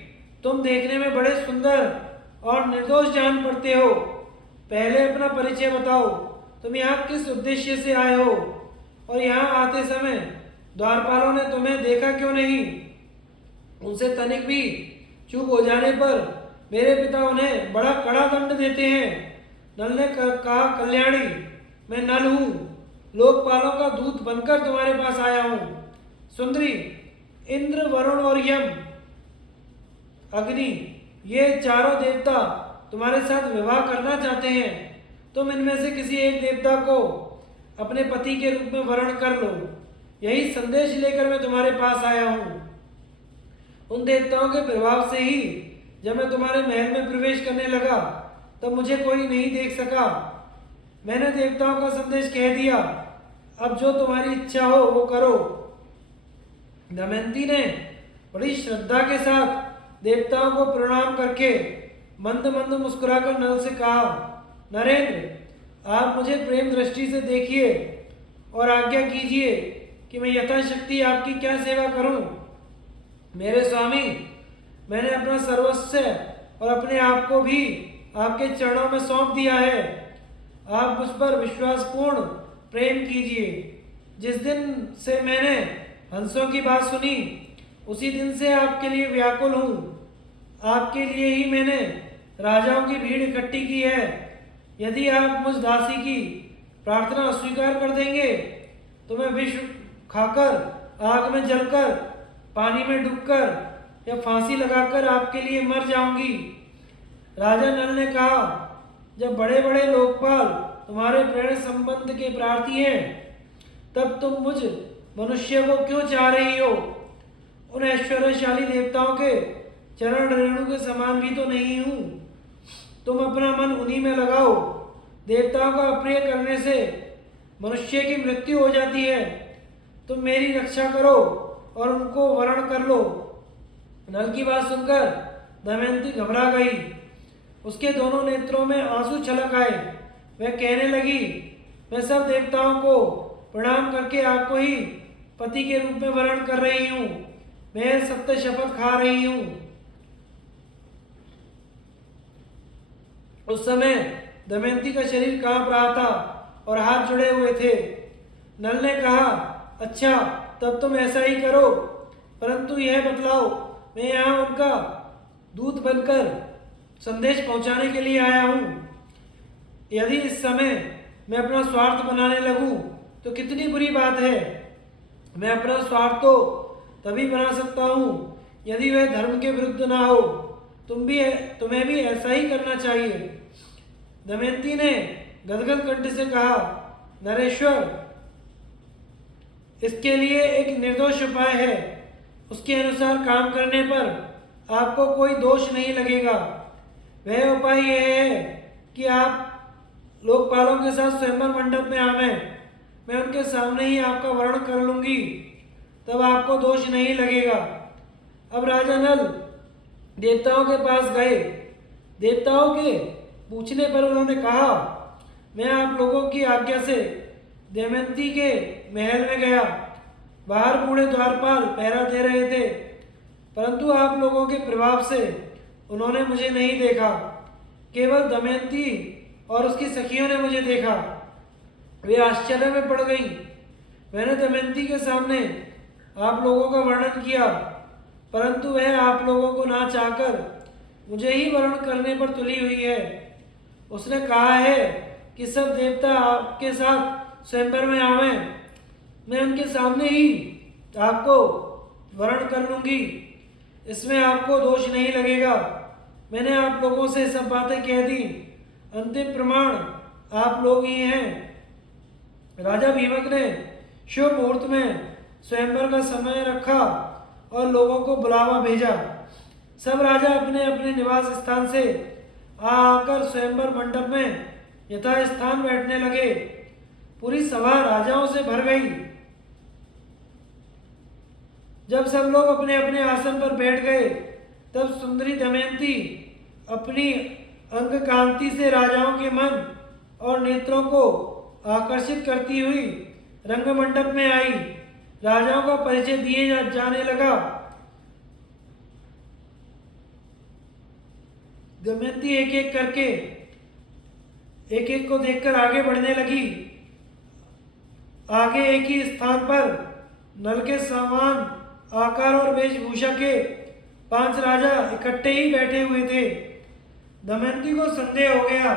तुम देखने में बड़े सुंदर और निर्दोष जान पड़ते हो। पहले अपना परिचय बताओ, तुम यहाँ किस उद्देश्य से आए हो और यहाँ आते समय द्वारपालों ने तुम्हें देखा क्यों नहीं। उनसे तनिक भी चूक हो जाने पर मेरे पिता उन्हें बड़ा कड़ा दंड देते हैं। नल ने कहा, कल्याणी, मैं नल हूँ, लोकपालों का दूत बनकर तुम्हारे पास आया हूँ। सुंदरी, इंद्र, वरुण और यम, अग्नि, ये चारों देवता तुम्हारे साथ विवाह करना चाहते हैं। तुम इनमें से किसी एक देवता को अपने पति के रूप में वर्ण कर लो। यही संदेश लेकर मैं तुम्हारे पास आया हूँ। उन देवताओं के प्रभाव से ही जब मैं तुम्हारे महल में प्रवेश करने लगा, तब मुझे कोई नहीं देख सका। मैंने देवताओं का संदेश कह दिया, अब जो तुम्हारी इच्छा हो वो करो। दमयंती ने बड़ी श्रद्धा के साथ देवताओं को प्रणाम करके मंद मंद मुस्कुराकर नल से कहा, नरेंद्र, आप मुझे प्रेम दृष्टि से देखिए और आज्ञा कीजिए कि मैं यथाशक्ति आपकी क्या सेवा करूं। मेरे स्वामी, मैंने अपना सर्वस्व और अपने आप को भी आपके चरणों में सौंप दिया है। आप मुझ पर विश्वासपूर्ण प्रेम कीजिए। जिस दिन से मैंने हंसों की बात सुनी, उसी दिन से आपके लिए व्याकुल हूँ। आपके लिए ही मैंने राजाओं की भीड़ इकट्ठी की है। यदि आप मुझ दासी की प्रार्थना अस्वीकार कर देंगे तो मैं विष खाकर, आग में जलकर, पानी में डूबकर या फांसी लगाकर आपके लिए मर जाऊंगी। राजा नल ने कहा, जब बड़े बड़े लोकपाल तुम्हारे प्रेम संबंध के प्रार्थी हैं, तब तुम मुझ मनुष्य को क्यों चाह रही हो। उन ऐश्वर्यशाली देवताओं के चरण रेणु के समान भी तो नहीं हूं। तुम अपना मन उन्हीं में लगाओ। देवताओं का अप्रिय करने से मनुष्य की मृत्यु हो जाती है। तुम मेरी रक्षा करो और उनको वरण कर लो। नल की बात सुनकर दमयंती घबरा गई। उसके दोनों नेत्रों में आंसू छलक आए। वह कहने लगी, मैं सब देवताओं को प्रणाम करके आपको ही पति के रूप में वरण कर रही हूँ। मैं सत्य शपथ खा रही हूँ। उस समय दमयंती का शरीर कांप रहा था और हाथ जुड़े हुए थे। नल ने कहा, अच्छा तब तुम ऐसा ही करो, परंतु यह बतलाओ, मैं यहाँ उनका दूत बनकर संदेश पहुंचाने के लिए आया हूँ। यदि इस समय मैं अपना स्वार्थ बनाने लगूं तो कितनी बुरी बात है। मैं अपना स्वार्थ तो तभी बना सकता हूँ यदि वह धर्म के विरुद्ध ना हो। तुम्हें भी ऐसा ही करना चाहिए। दमयंती ने गदगद कंठ से कहा, नरेश्वर, इसके लिए एक निर्दोष उपाय है। उसके अनुसार काम करने पर आपको कोई दोष नहीं लगेगा। वह उपाय यह है कि आप लोकपालों के साथ स्वयंवर मंडप में आवें। मैं उनके सामने ही आपका वर्ण कर लूंगी, तब आपको दोष नहीं लगेगा। अब राजा नल देवताओं के पास गए। देवताओं के पूछने पर उन्होंने कहा, मैं आप लोगों की आज्ञा से दमयंती के महल में गया। बाहर बूढ़े द्वारपाल पहरा दे रहे थे, परंतु आप लोगों के प्रभाव से उन्होंने मुझे नहीं देखा। केवल दमयंती और उसकी सखियों ने मुझे देखा। वे आश्चर्य में पड़ गईं। मैंने दमयंती के सामने आप लोगों का वर्णन किया, परंतु वह आप लोगों को ना चाहकर मुझे ही वर्ण करने पर तुली हुई है। उसने कहा है कि सब देवता आपके साथ स्वयंवर में आवें। मैं उनके सामने ही आपको वर्ण कर लूंगी, इसमें आपको दोष नहीं लगेगा। मैंने आप लोगों से सब बातें कह दी। अंतिम प्रमाण आप लोग ही हैं। राजा भीमक ने शुभ मुहूर्त में स्वयंवर का समय रखा और लोगों को बुलावा भेजा। सब राजा अपने अपने निवास स्थान से आकर स्वयंवर मंडप में यथा स्थान बैठने लगे। पूरी सभा राजाओं से भर गई। जब सब लोग अपने अपने आसन पर बैठ गए, तब सुंदरी दमयंती अपनी अंग कांति से राजाओं के मन और नेत्रों को आकर्षित करती हुई रंगमंडप में आई। राजाओं का परिचय दिए जाने लगा। दमयंती एक एक करके एक एक को देखकर आगे बढ़ने लगी। आगे एक ही स्थान पर नल के समान आकार और वेशभूषा के 5 राजा इकट्ठे ही बैठे हुए थे। दमयंती को संदेह हो गया।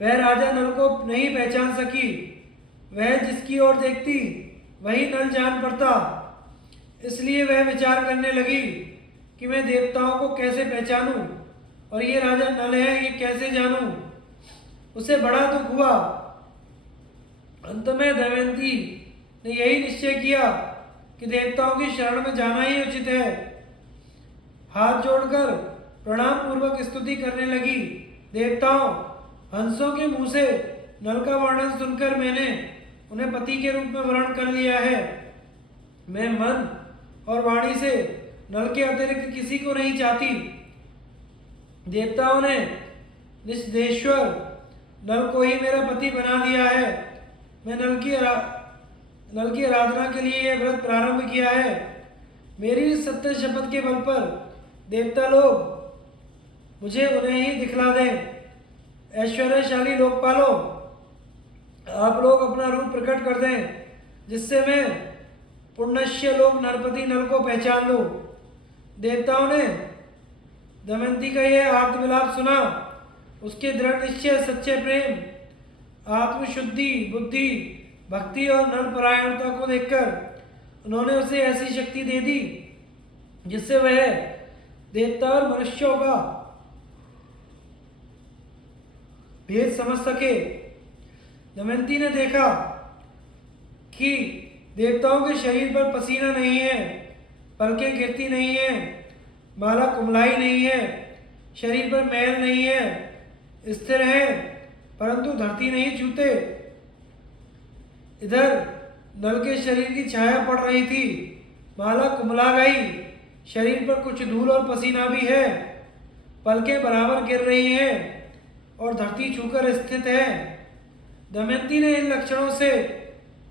वह राजा नल को नहीं पहचान सकी। वह जिसकी ओर देखती वही नल जान पड़ता। इसलिए वह विचार करने लगी कि मैं देवताओं को कैसे पहचानूं और ये राजा नल है, ये कैसे जानूं। उसे बड़ा दुख हुआ। अंत में दमयंती ने यही निश्चय किया कि देवताओं की शरण में जाना ही उचित है। हाथ जोड़कर प्रणाम पूर्वक स्तुति करने लगी। देवताओं, हंसों के मुंह से नल का वर्णन सुनकर मैंने उन्हें पति के रूप में वर्ण कर लिया है। मैं मन और वाणी से नल के अतिरिक्त किसी को नहीं चाहती। देवताओं ने निस्देश्वर नल को ही मेरा पति बना दिया है। मैं नल की आराधना के लिए यह व्रत प्रारंभ किया है। मेरी सत्य शपथ के बल पर देवता लोग मुझे उन्हें ही दिखला दें। ऐश्वर्यशाली लोकपालों, आप लोग अपना रूप प्रकट कर दें, जिससे मैं पुण्यश्य लोक नरपति नल को पहचान लूं। देवताओं ने दमयंती का यह आर्त विलाप सुना। उसके दृढ़ निश्चय, सच्चे प्रेम, आत्मशुद्धि, बुद्धि, भक्ति और नरपरायणता को देखकर उन्होंने उसे ऐसी शक्ति दे दी जिससे वह देवता और मनुष्यों का भेद समझ सके। दमयंती ने देखा कि देवताओं के शरीर पर पसीना नहीं है, पलकें गिरती नहीं है, माला कुमलाई नहीं है, शरीर पर मैल नहीं है, स्थिर है परंतु धरती नहीं छूते। इधर नल के शरीर की छाया पड़ रही थी, माला कुमला गई, शरीर पर कुछ धूल और पसीना भी है, पलकें बराबर गिर रही हैं और धरती छूकर स्थित है। दमयंती ने इन लक्षणों से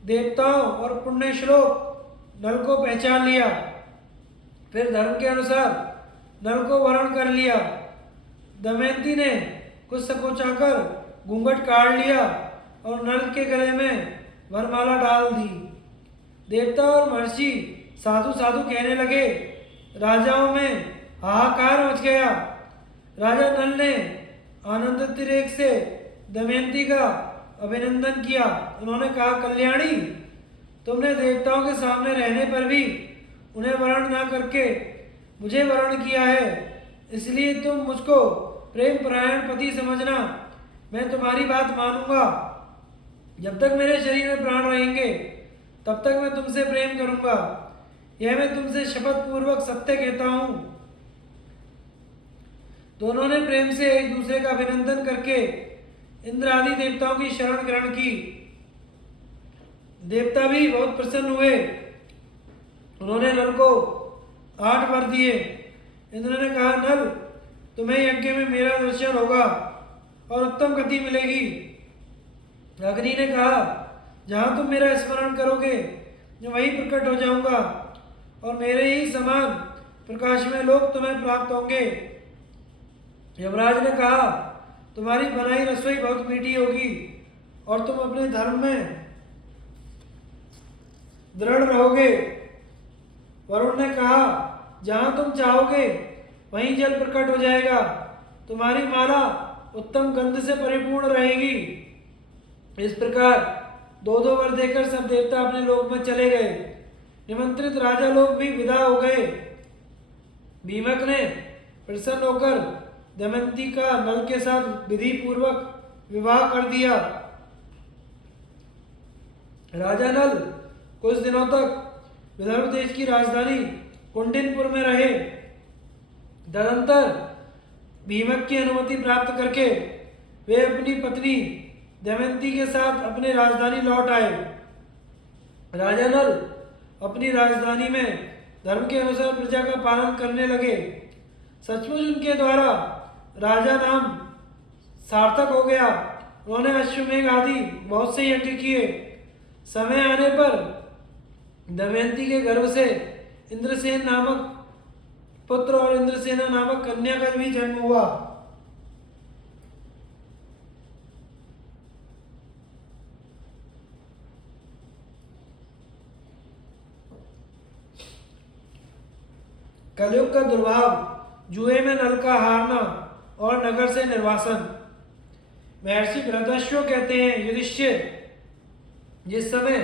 देवताओं और पुण्य श्लोक नल को पहचान लिया। फिर धर्म के अनुसार नल को वर्ण कर लिया। दमयंती ने कुछ संकोचाकर घूंघट काट लिया और नल के गले में वरमाला डाल दी। देवता और महर्षि साधु साधु कहने लगे। राजाओं में हाहाकार मच गया। राजा नल ने आनंद अतिरेक से दमयंती का अभिनंदन किया। उन्होंने कहा, कल्याणी, तुमने देवताओं के सामने रहने पर भी उन्हें वरण न करके मुझे वरण किया है, इसलिए तुम मुझको प्रेम परायण पति समझना। मैं तुम्हारी बात मानूंगा। जब तक मेरे शरीर में प्राण रहेंगे तब तक मैं तुमसे प्रेम करूंगा। यह मैं तुमसे शपथ पूर्वक सत्य कहता हूं। दोनों ने प्रेम से एक दूसरे का अभिनंदन करके इंद्र आदि देवताओं की शरण ग्रहण की। देवता भी बहुत प्रसन्न हुए। उन्होंने नल को 8 वर दिए। इंद्र ने कहा, नल, तुम्हें यज्ञ में मेरा दर्शन होगा और उत्तम गति मिलेगी। अग्नि ने कहा, जहां तुम मेरा स्मरण करोगे मैं वहीं प्रकट हो जाऊंगा और मेरे ही समान प्रकाश में लोग तुम्हें प्राप्त होंगे। यमराज ने कहा, तुम्हारी बनाई रसोई बहुत मीठी होगी और तुम अपने धर्म में दृढ़ रहोगे। वरुण ने कहा, जहां तुम चाहोगे वहीं जल प्रकट हो जाएगा। तुम्हारी माला उत्तम गंध से परिपूर्ण रहेगी। इस प्रकार 2-2 वर देकर सब देवता अपने लोक में चले गए। निमंत्रित राजा लोग भी विदा हो गए। भीमक ने प्रसन्न होकर दमयंती का नल के साथ विधि पूर्वक विवाह कर दिया। राजा नल कुछ दिनों तक विदर्भ देश की राजधानी कुंडिनपुर में रहे। तदंतर भीमक की अनुमति प्राप्त करके वे अपनी पत्नी दमयंती के साथ अपनी राजधानी लौट आए। राजा नल अपनी राजधानी में धर्म के अनुसार प्रजा का पालन करने लगे। सचमुच उनके द्वारा राजा नाम सार्थक हो गया। उन्होंने अश्वमेघ आदि बहुत से यज्ञ किए। समय आने पर दमयंती के गर्भ से इंद्रसेन नामक पुत्र और इंद्रसेना नामक कन्या का भी जन्म हुआ। कलयुग का दुर्भाव, जुए में नल का हारना और नगर से निर्वासन। महर्षि बृहदश्व कहते हैं, युधिष्ठिर, जिस समय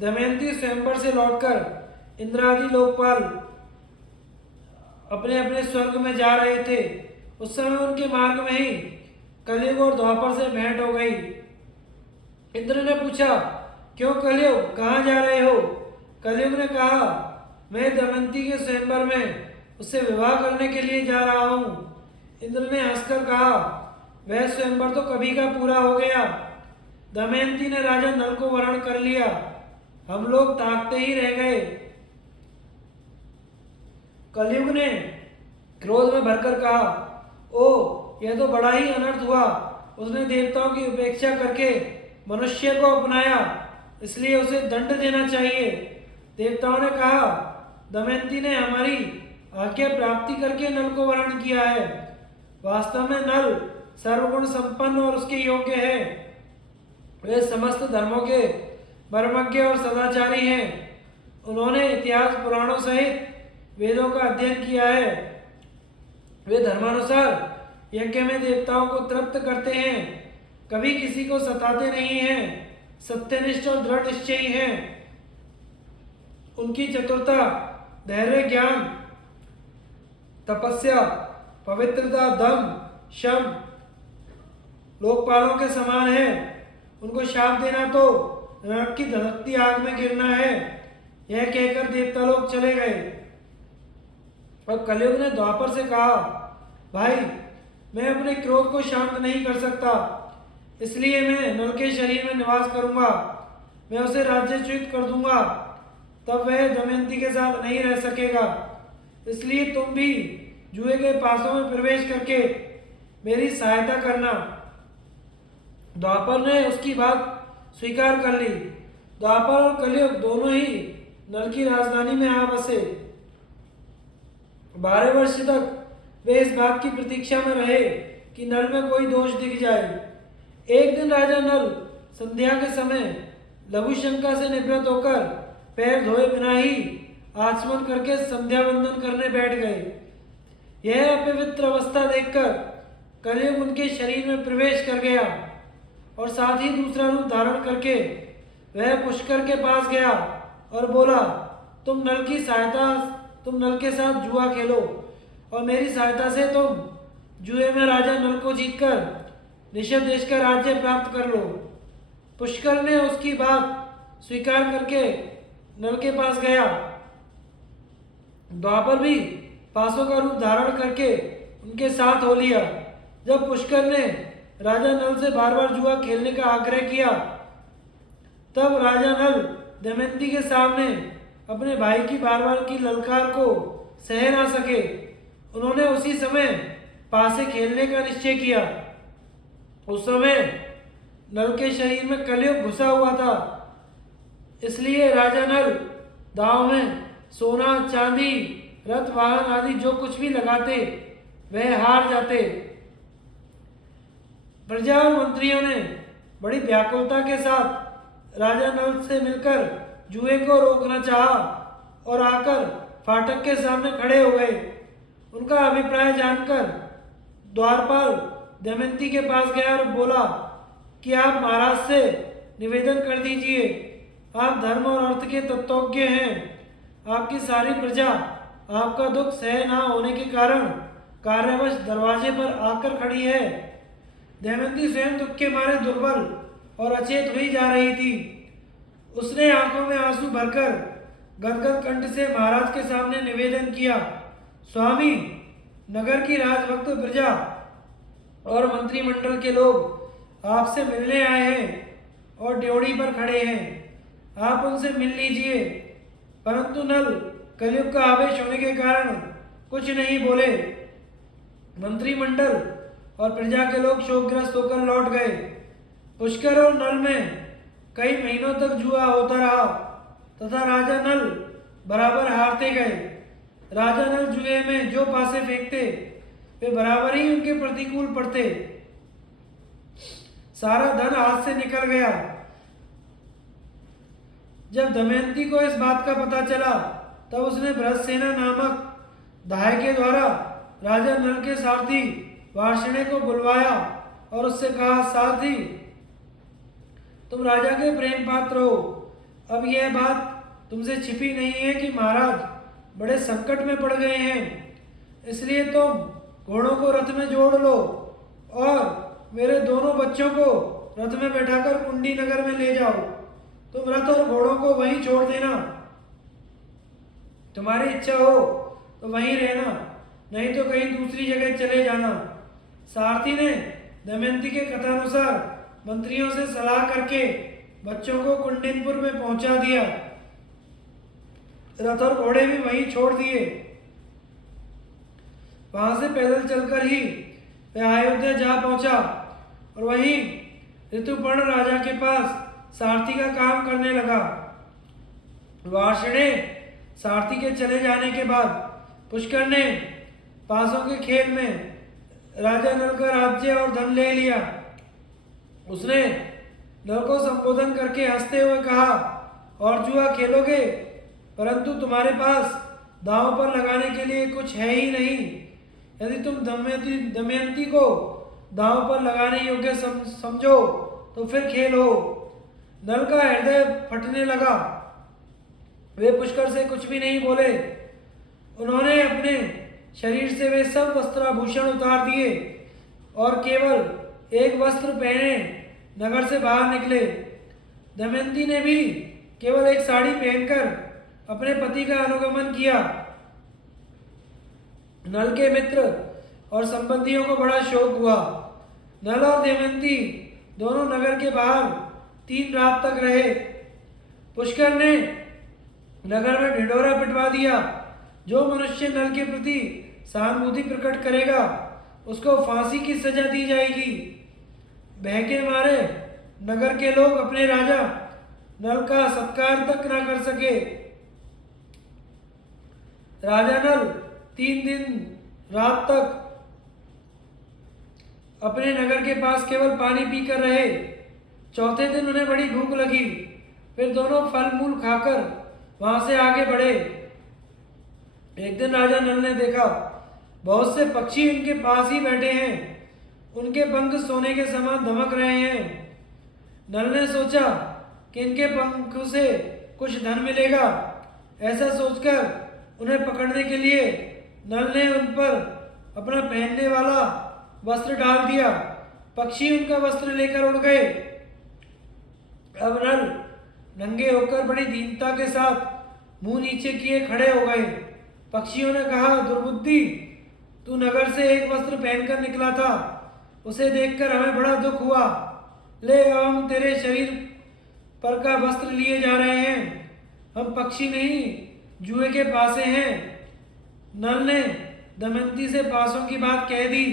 दमयंती स्वयंवर से लौटकर इंद्रादि लोकपाल अपने अपने स्वर्ग में जा रहे थे, उस समय उनके मार्ग में ही कलयुग और द्वापर से भेंट हो गई। इंद्र ने पूछा, क्यों कलयुग, कहाँ जा रहे हो? कलयुग ने कहा, मैं दमयंती के स्वयंवर में उससे विवाह करने के लिए जा रहा हूँ। इंद्र ने हंसकर कहा, वह स्वयंवर तो कभी का पूरा हो गया। दमयंती ने राजा नल को वरण कर लिया। हम लोग ताकते ही रह गए। कलयुग ने क्रोध में भरकर कहा, ओ, यह तो बड़ा ही अनर्थ हुआ। उसने देवताओं की उपेक्षा करके मनुष्य को अपनाया, इसलिए उसे दंड देना चाहिए। देवताओं ने कहा, दमयंती ने हमारी आज्ञा प्राप्ति करके नल को वरण किया है। वास्तव में नल सर्वगुण संपन्न और उसके योग्य है। वे समस्त धर्मों के मर्मज्ञ और सदाचारी हैं। उन्होंने इतिहास पुराणों सहित वेदों का अध्ययन किया है। वे धर्मानुसार यज्ञ में देवताओं को तृप्त करते हैं, कभी किसी को सताते नहीं हैं, सत्यनिष्ठ और दृढ़ निश्चयी हैं। उनकी चतुरता, धैर्य, ज्ञान, तपस्या, पवित्रता, दम, शम लोकपालों के समान है। उनको शाप देना तो नरक की धधकती आग में गिरना है। यह कहकर देवता लोग चले गए। अब कलयुग ने द्वापर से कहा, भाई, मैं अपने क्रोध को शांत नहीं कर सकता, इसलिए मैं नल के शरीर में निवास करूंगा। मैं उसे राज्यच्युत कर दूंगा, तब वह दमयंती के साथ नहीं रह सकेगा। इसलिए तुम भी जुए के पासों में प्रवेश करके मेरी सहायता करना। द्वापर ने उसकी बात स्वीकार कर ली। द्वापर और कलयुग दोनों ही नल की राजधानी में आ बसे। 12 वर्ष तक वे इस बात की प्रतीक्षा में रहे कि नल में कोई दोष दिख जाए। एक दिन राजा नल संध्या के समय लघु शंका से निवृत्त होकर पैर धोए बिना ही आचमन करके संध्या वंदन करने बैठ गए। यह अपवित्र अवस्था देखकर कलयुग उनके शरीर में प्रवेश कर गया और साथ ही दूसरा रूप धारण करके वह पुष्कर के पास गया और बोला, तुम नल के साथ जुआ खेलो और मेरी सहायता से तुम जुए में राजा नल को जीतकर निषद देश का राज्य प्राप्त कर लो। पुष्कर ने उसकी बात स्वीकार करके नल के पास गया। द्वापर भी पासों का रूप धारण करके उनके साथ हो लिया। जब पुष्कर ने राजा नल से बार बार जुआ खेलने का आग्रह किया, तब राजा नल दमयंती के सामने अपने भाई की बार बार की ललकार को सह ना सके। उन्होंने उसी समय पासे खेलने का निश्चय किया। उस समय नल के शरीर में कलयुग घुसा हुआ था, इसलिए राजा नल दांव में सोना चांदी रथ वाहन आदि जो कुछ भी लगाते वह हार जाते। प्रजा और मंत्रियों ने बड़ी व्याकुलता के साथ राजा नल से मिलकर जुए को रोकना चाहा और आकर फाटक के सामने खड़े हो गए। उनका अभिप्राय जानकर द्वारपाल दमयंती के पास गया और बोला कि आप महाराज से निवेदन कर दीजिए, आप धर्म और अर्थ के तत्वज्ञ हैं। आपकी सारी प्रजा आपका दुख सह ना होने के कारण कार्यवश दरवाजे पर आकर खड़ी है। दमयंती स्वयं दुख के मारे दुर्बल और अचेत हुई जा रही थी। उसने आंखों में आंसू भरकर गदगद कंठ से महाराज के सामने निवेदन किया, स्वामी, नगर की राजभक्त प्रजा और मंत्रिमंडल के लोग आपसे मिलने आए हैं और ड्योढ़ी पर खड़े हैं। आप उनसे मिल लीजिए। परंतु नल कलयुग का आवेश होने के कारण कुछ नहीं बोले। मंत्रिमंडल और प्रजा के लोग शोकग्रस्त होकर लौट गए। पुष्कर और नल में कई महीनों तक जुआ होता रहा तथा राजा नल बराबर हारते गए। राजा नल जुए में जो पासे फेंकते वे बराबर ही उनके प्रतिकूल पड़ते। सारा धन हाथ से निकल गया। जब दमयंती को इस बात का पता चला, तब उसने बृहस्सेना नामक दाह के द्वारा राजा नल के सारथी वार्ष्णेय को बुलवाया और उससे कहा, सारथी, तुम राजा के प्रेम पात्र हो। अब यह बात तुमसे छिपी नहीं है कि महाराज बड़े संकट में पड़ गए हैं, इसलिए तुम घोड़ों को रथ में जोड़ लो और मेरे दोनों बच्चों को रथ में बैठाकर कुंडी नगर में ले जाओ। तुम रथ और घोड़ों को वहीं छोड़ देना। तुम्हारी इच्छा हो तो वहीं रहना, नहीं तो कहीं दूसरी जगह चले जाना। सारथी ने दमयंती के कथानुसार मंत्रियों से सलाह करके बच्चों को कुंडिनपुर में पहुंचा दिया। रथ और घोड़े भी वहीं छोड़ दिए। वहां से पैदल चलकर ही वह अयोध्या जा पहुंचा और वहीं ऋतुपर्ण राजा के पास सारथी का काम करने लगा। वार्ष्णेय सारथी के चले जाने के बाद पुष्कर ने पासों के खेल में राजा नल का राज्य और धन ले लिया। उसने नल को संबोधन करके हंसते हुए कहा, और जुआ खेलोगे, परंतु तुम्हारे पास दांव पर लगाने के लिए कुछ है ही नहीं। यदि तुम दमयंती को दांव पर लगाने योग्य समझो तो फिर खेलो। नल का हृदय फटने लगा। वे पुष्कर से कुछ भी नहीं बोले। उन्होंने अपने शरीर से वे सब वस्त्राभूषण उतार दिए और केवल एक वस्त्र पहने नगर से बाहर निकले। दमयंती ने भी केवल एक साड़ी पहनकर अपने पति का अनुगमन किया। नल के मित्र और संबंधियों को बड़ा शोक हुआ। नल और दमयंती दोनों नगर के बाहर 3 रात तक रहे। पुष्कर ने नगर में ढिंढोरा पिटवा दिया। जो मनुष्य नल के प्रति सहानुभूति प्रकट करेगा उसको फांसी की सजा दी जाएगी। भय के मारे नगर के लोग अपने राजा नल का सत्कार तक न कर सके। राजा नल 3 दिन रात तक अपने नगर के पास केवल पानी पीकर रहे। चौथे दिन उन्हें बड़ी भूख लगी। फिर दोनों फल मूल खाकर वहां से आगे बढ़े। एक दिन राजा नल ने देखा बहुत से पक्षी उनके पास ही बैठे हैं। उनके पंख सोने के समान दमक रहे हैं। नल ने सोचा कि इनके पंख से कुछ धन मिलेगा। ऐसा सोचकर उन्हें पकड़ने के लिए नल ने उन पर अपना पहनने वाला वस्त्र डाल दिया। पक्षी उनका वस्त्र लेकर उड़ गए। अब नल नंगे होकर बड़ी दीनता के साथ मुंह नीचे किए खड़े हो गए। पक्षियों ने कहा, दुर्बुद्धि, तू नगर से एक वस्त्र पहनकर निकला था, उसे देखकर हमें बड़ा दुख हुआ। ले, अब हम तेरे शरीर पर का वस्त्र लिए जा रहे हैं। हम पक्षी नहीं, जुए के पासे हैं। नल ने दमयंती से पासों की बात कह दी।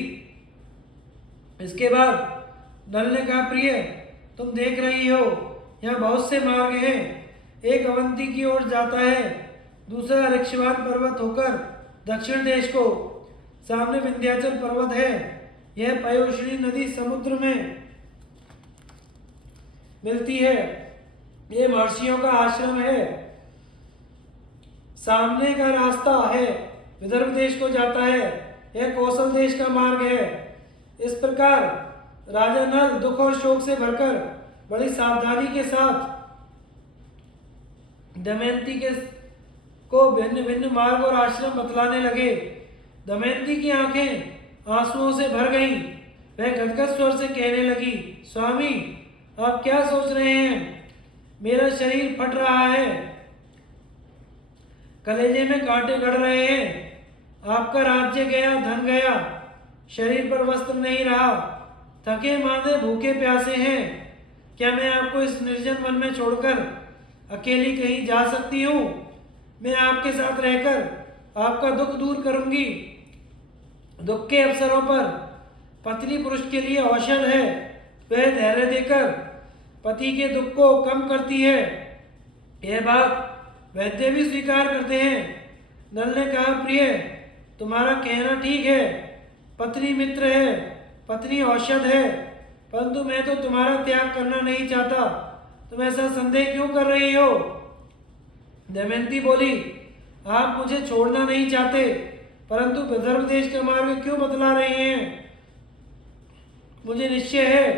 इसके बाद नल ने कहा, प्रिय, तुम देख रही हो यहाँ बहुत से मार्ग हैं। एक अवंती की ओर जाता है, दूसरा ऋक्षवान पर्वत होकर दक्षिण देश को। सामने विंध्याचल पर्वत है। यह पयोष्णी नदी समुद्र में मिलती है। ये महर्षियों का आश्रम है। सामने का रास्ता है विदर्भ देश को जाता है। यह कौशल देश का मार्ग है। इस प्रकार राजा नल दुख और शोक से भरकर बड़ी सावधानी के साथ दमयंती को भिन्न भिन्न मार्ग और आश्रम बतलाने लगे। दमयंती की आंखें आंसुओं से भर गईं। वह गदगद स्वर से कहने लगी, स्वामी, आप क्या सोच रहे हैं? मेरा शरीर फट रहा है, कलेजे में कांटे गड़ रहे हैं। आपका राज्य गया, धन गया, शरीर पर वस्त्र नहीं रहा, थके मांदे भूखे प्यासे हैं। क्या मैं आपको इस निर्जन वन में छोड़कर अकेली कहीं जा सकती हूँ? मैं आपके साथ रहकर आपका दुख दूर करूंगी। दुख के अवसरों पर पत्नी पुरुष के लिए औषध है। वह धैर्य देकर पति के दुख को कम करती है। यह बात वैद्य भी स्वीकार करते हैं। नल ने कहा, प्रिय, तुम्हारा कहना ठीक है। पत्नी मित्र है, पत्नी औषध है, परंतु मैं तो तुम्हारा त्याग करना नहीं चाहता। तुम ऐसा संदेह क्यों कर रही हो? दमयंती बोली, आप मुझे छोड़ना नहीं चाहते, परंतु विदर्भ देश का मार्ग क्यों बतला रहे हैं? मुझे निश्चय है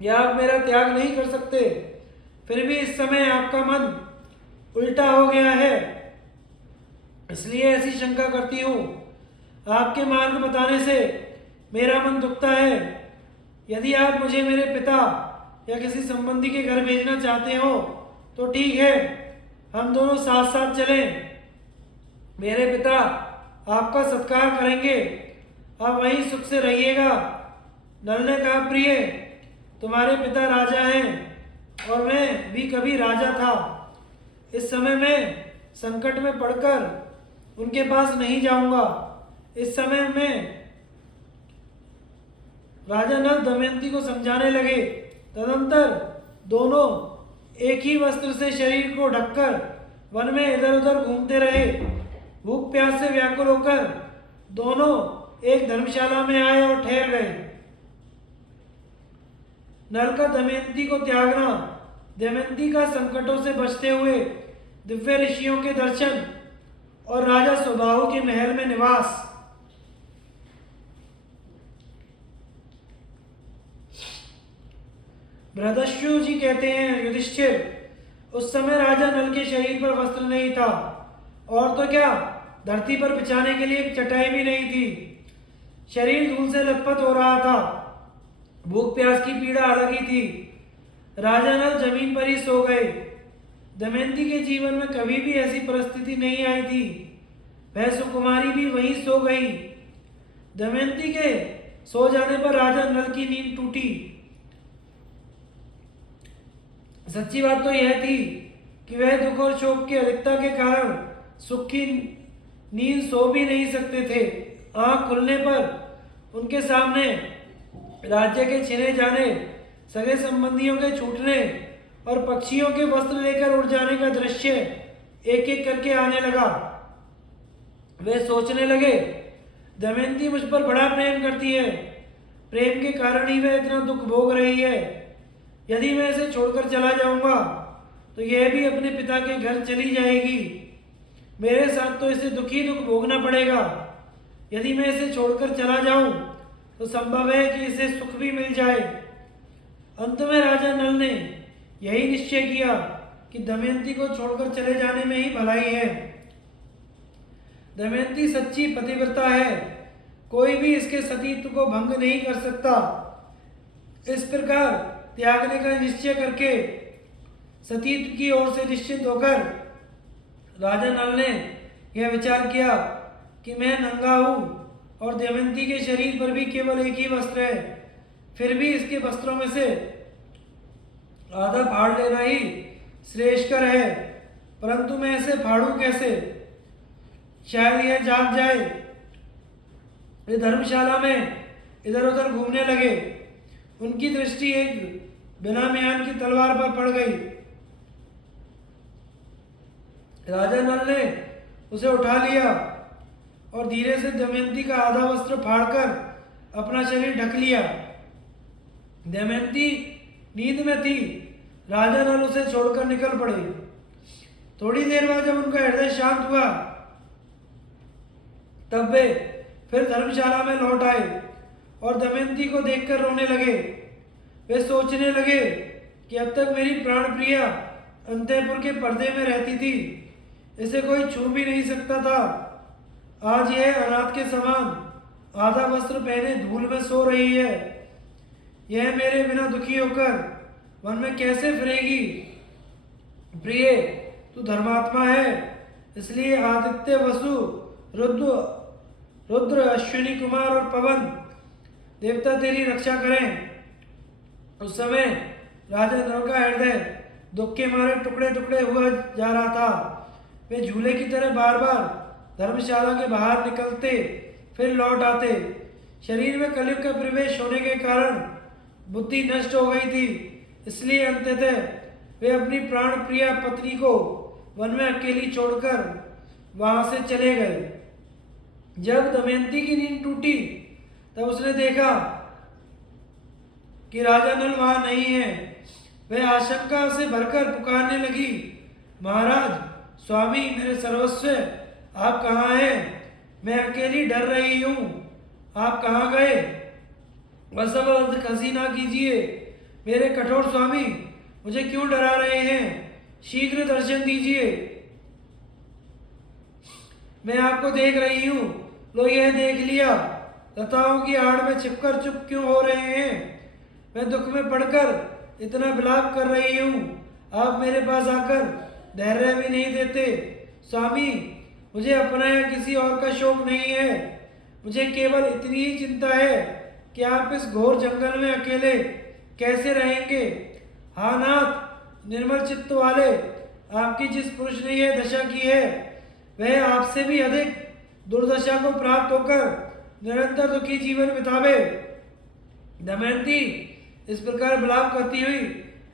कि आप मेरा त्याग नहीं कर सकते। फिर भी इस समय आपका मन उल्टा हो गया है, इसलिए ऐसी शंका करती हूँ। आपके मार्ग बताने से मेरा मन दुखता है। यदि आप मुझे मेरे पिता या किसी संबंधी के घर भेजना चाहते हो तो ठीक है, हम दोनों साथ साथ चलें। मेरे पिता आपका सत्कार करेंगे, आप वहीं सुख से रहिएगा। नल ने कहा, प्रिय, तुम्हारे पिता राजा हैं और मैं भी कभी राजा था। इस समय मैं संकट में पड़कर उनके पास नहीं जाऊंगा। इस समय में राजा नल दमयंती को समझाने लगे। तदंतर दोनों एक ही वस्त्र से शरीर को ढककर वन में इधर उधर घूमते रहे। भूख प्यास से व्याकुल होकर दोनों एक धर्मशाला में आए और ठहर गए। नल का दमयंती को त्यागना, दमयंती का संकटों से बचते हुए दिव्य ऋषियों के दर्शन और राजा सुबाहु के महल में निवास। बृहदस्यु जी कहते हैं, युधिष्ठिर, उस समय राजा नल के शरीर पर वस्त्र नहीं था, और तो क्या, धरती पर बिछाने के लिए एक चटाई भी नहीं थी। शरीर धूल से लथपथ हो रहा था। भूख प्यास की पीड़ा अलग ही थी। राजा नल जमीन पर ही सो गए। दमयंती के जीवन में कभी भी ऐसी परिस्थिति नहीं आई थी। वह सुकुमारी भी वहीं सो गई। दमयंती के सो जाने पर राजा नल की नींद टूटी। सच्ची बात तो यह थी कि वह दुख और शोक की अधिकता के कारण सुख की नींद सो भी नहीं सकते थे। आंख खुलने पर उनके सामने राज्य के छिने जाने, सगे संबंधियों के छूटने और पक्षियों के वस्त्र लेकर उड़ जाने का दृश्य एक एक करके आने लगा। वे सोचने लगे, दमयंती मुझ पर बड़ा प्रेम करती है, प्रेम के कारण ही वह इतना दुख भोग रही है। यदि मैं इसे छोड़कर चला जाऊंगा तो यह भी अपने पिता के घर चली जाएगी। मेरे साथ तो इसे दुख ही दुख भोगना पड़ेगा। यदि मैं इसे छोड़कर चला जाऊं तो संभव है कि इसे सुख भी मिल जाए। अंत में राजा नल ने यही निश्चय किया कि दमयंती को छोड़कर चले जाने में ही भलाई है। दमयंती सच्ची पतिव्रता है, कोई भी इसके सतीत्व को भंग नहीं कर सकता। इस प्रकार त्यागने का निश्चय करके सतीत्व की ओर से निश्चिंत होकर राजा नल ने यह विचार किया कि मैं नंगा हूं और दमयंती के शरीर पर भी केवल एक ही वस्त्र है, फिर भी इसके वस्त्रों में से आधा फाड़ लेना ही श्रेष्ठकर है। परंतु मैं इसे फाड़ू कैसे? शायद यह जाग जाए। वे धर्मशाला में इधर उधर घूमने लगे। उनकी दृष्टि एक बिना म्यान की तलवार पर पड़ गई। राजा नल ने उसे उठा लिया और धीरे से दमयंती का आधा वस्त्र फाड़कर अपना शरीर ढक लिया। दमयंती नींद में थी। राजा नल उसे छोड़कर निकल पड़े। थोड़ी देर बाद जब उनका हृदय शांत हुआ तब वे फिर धर्मशाला में लौट आए और दमयंती को देखकर रोने लगे। वे सोचने लगे कि अब तक मेरी प्राण प्रिया अंतःपुर के पर्दे में रहती थी, इसे कोई छू भी नहीं सकता था। आज यह अनाथ के समान आधा वस्त्र पहने धूल में सो रही है। यह मेरे बिना दुखी होकर वन में कैसे फिरेगी? प्रिय, तू धर्मात्मा है, इसलिए आदित्य, वसु, रुद्र, अश्विनी कुमार और पवन देवता तेरी रक्षा करें। उस समय राजा नल का हृदय दुख के मारे टुकड़े टुकड़े हुआ जा रहा था। वे झूले की तरह बार बार धर्मशाला के बाहर निकलते फिर लौट आते। शरीर में कलयुग का प्रवेश होने के कारण बुद्धि नष्ट हो गई थी, इसलिए अंततः वे अपनी प्राण प्रिय पत्नी को वन में अकेली छोड़कर वहां से चले गए। जब दमयंती की नींद टूटी तब उसने देखा कि राजा नल वहां नहीं है। वह आशंका से भरकर पुकारने लगी, महाराज, स्वामी, मेरे सर्वस्व, आप कहाँ हैं? मैं अकेली डर रही हूँ, आप कहाँ गए? बस अब खसीना कीजिए। मेरे कठोर स्वामी, मुझे क्यों डरा रहे हैं? शीघ्र दर्शन दीजिए। मैं आपको देख रही हूँ, लो यह देख लिया। लताओं की आड़ में छिपकर चुप क्यों हो रहे हैं? मैं दुख में पड़कर इतना विलाप कर रही हूँ, आप मेरे पास आकर धैर्य भी नहीं देते। स्वामी, मुझे अपना या किसी और का शोक नहीं है, मुझे केवल इतनी ही चिंता है कि आप इस घोर जंगल में अकेले कैसे रहेंगे। हाँ नाथ, निर्मल चित्त वाले, आपकी जिस पुरुष ने यह दशा की है वह आपसे भी अधिक दुर्दशा को प्राप्त होकर निरंतर दुखी जीवन बितावे। दमयंती इस प्रकार विलाप करती हुई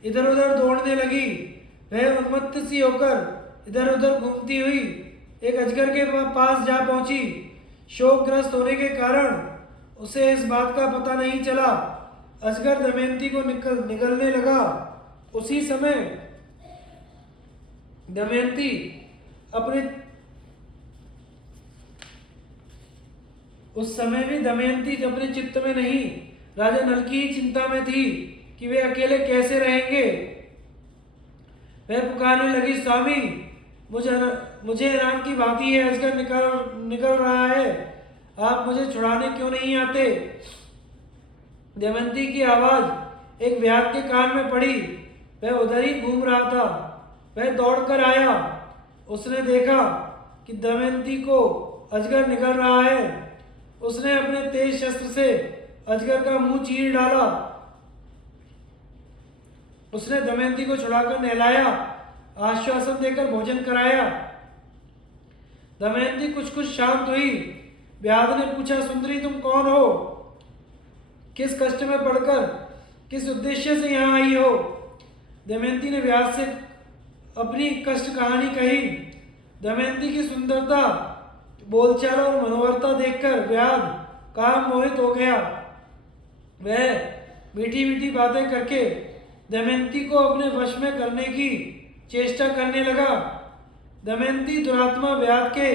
इधर उधर दौड़ने लगी। वह उन्मत्त सी होकर इधर उधर घूमती हुई एक अजगर के पास जा पहुंची। शोकग्रस्त होने के कारण उसे इस बात का पता नहीं चला। अजगर दमयंती को निगलने लगा। उसी समय दमयंती अपने उस समय भी दमयंती अपने चित्त में नहीं, राजा नल की ही चिंता में थी कि वे अकेले कैसे रहेंगे। वह पुकारने लगी, स्वामी, मुझे हैरान की भांति है अजगर निकल रहा है, आप मुझे छुड़ाने क्यों नहीं आते? दमयंती की आवाज एक व्याध के कान में पड़ी। वह उधर ही घूम रहा था। वह दौड़कर आया। उसने देखा कि दमयंती को अजगर निकल रहा है। उसने अपने तेज शस्त्र से अजगर का मुंह चीर डाला। उसने दमयंती को छुड़ाकर नहलाया, आश्वासन देकर भोजन कराया। दमयंती कुछ कुछ शांत हुई। व्याध ने पूछा, सुंदरी, तुम कौन हो? किस कष्ट में पड़कर किस उद्देश्य से यहाँ आई हो? दमयंती ने व्याध से अपनी कष्ट कहानी कही। दमयंती की सुंदरता, बोलचाल और मनोहरता देखकर व्याध काम मोहित हो गया। वह मीठी मीठी बातें करके दमयंती को अपने वश में करने की चेष्टा करने लगा। दमयंती दुरात्मा व्याध के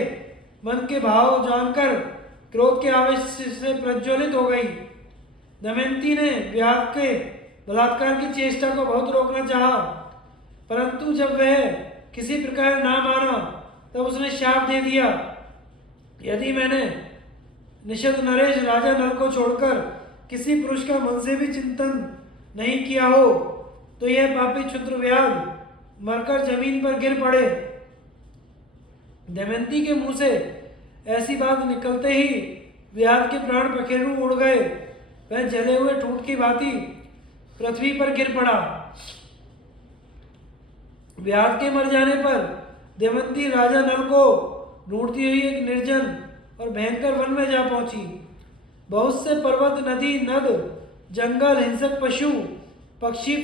मन के भाव जानकर क्रोध के आवेश से प्रज्वलित हो गई। दमयंती ने व्याध के बलात्कार की चेष्टा को बहुत रोकना चाहा, परंतु जब वह किसी प्रकार ना माना तब उसने शाप दे दिया, यदि मैंने निषद नरेश राजा नल को छोड़कर किसी पुरुष का मन से भी चिंतन नहीं किया हो तो यह पापी क्षुद्र व्याध मरकर जमीन पर गिर पड़े। दमयंती के मुंह से ऐसी बात निकलते ही व्याध के प्राण पखेरु उड़ गए। वह जले हुए ठूंठ की भांति पृथ्वी पर गिर पड़ा। व्याध के मर जाने पर दमयंती राजा नल को ढूंढती हुई एक निर्जन और भयंकर वन में जा पहुंची। बहुत से पर्वत, नदी, नद, जंगल, हिंसक पशु, पक्षी,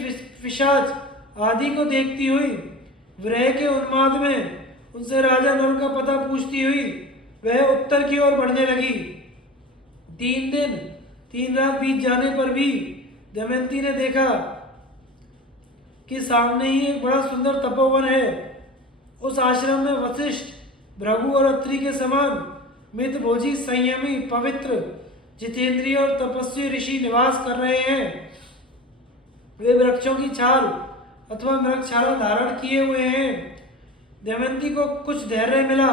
पिशाच आदि को देखती हुई विरह के उन्माद में उनसे राजा नल का पता पूछती हुई वह उत्तर की ओर बढ़ने लगी। 3 दिन 3 रात बीत जाने पर भी दमयंती ने देखा कि सामने ही एक बड़ा सुंदर तपोवन है। उस आश्रम में वशिष्ठ, भृगु और अत्रि के समान मितभोजी, संयमी, पवित्र, जितेंद्रिय और तपस्वी ऋषि निवास कर रहे हैं। वे वृक्षों की छाल अथवा मृगछाला धारण किए हुए हैं। दमयंती को कुछ धैर्य मिला।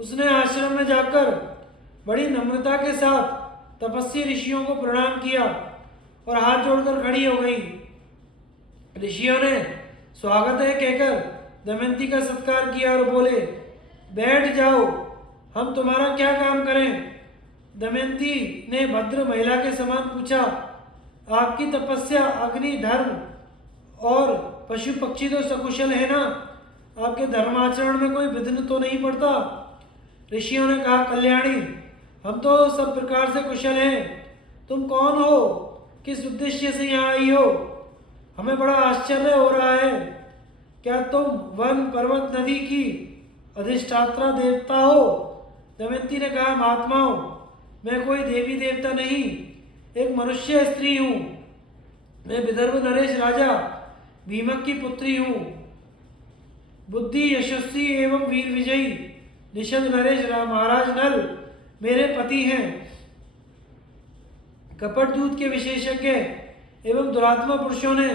उसने आश्रम में जाकर बड़ी नम्रता के साथ तपस्वी ऋषियों को प्रणाम किया और हाथ जोड़कर खड़ी हो गई। ऋषियों ने स्वागत है कहकर दमयंती का सत्कार किया और बोले, बैठ जाओ, हम तुम्हारा क्या काम करें। दमयंती ने भद्र महिला के समान पूछा, आपकी तपस्या, अग्नि, धर्म और पशु पक्षी तो सकुशल है ना? आपके धर्माचरण में कोई विघ्न तो नहीं पड़ता? ऋषियों ने कहा, कल्याणी, हम तो सब प्रकार से कुशल हैं। तुम कौन हो? किस उद्देश्य से यहाँ आई हो? हमें बड़ा आश्चर्य हो रहा है। क्या तुम वन, पर्वत, नदी की अधिष्ठात्रा देवता हो? दमयंती ने कहा, महात्माओं, मैं कोई देवी देवता नहीं, एक मनुष्य स्त्री हूँ। मैं विदर्भ नरेश राजा भीमक की पुत्री हूँ। बुद्धि, यशस्वी एवं वीर विजयी निषद नरेश महाराज नल मेरे पति हैं। कपट दूत के विशेषज्ञ एवं दुरात्मा पुरुषों ने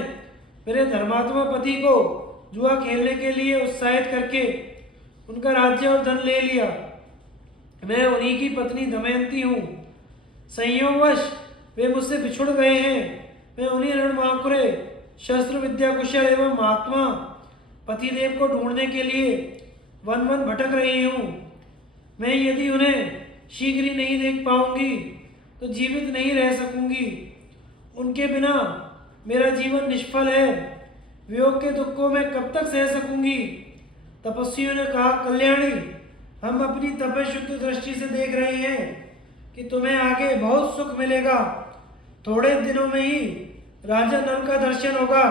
मेरे धर्मात्मा पति को जुआ खेलने के लिए उत्साहित करके उनका राज्य और धन ले लिया। मैं उन्हीं की पत्नी दमयंती हूँ। संयोगवश वे मुझसे बिछुड़ गए हैं। मैं उन्हीं रणबांकुरे, शस्त्र विद्या कुशल एवं महात्मा पतिदेव को ढूंढने के लिए वन वन भटक रही हूँ। मैं यदि उन्हें शीघ्र ही नहीं देख पाऊंगी तो जीवित नहीं रह सकूंगी। उनके बिना मेरा जीवन निष्फल है। वियोग के दुख को मैं कब तक सह सकूंगी? तपस्वियों ने कहा, कल्याणी, हम अपनी तपस्युक्त दृष्टि से देख रहे हैं कि तुम्हें आगे बहुत सुख मिलेगा। थोड़े दिनों में ही राजा नल का दर्शन होगा।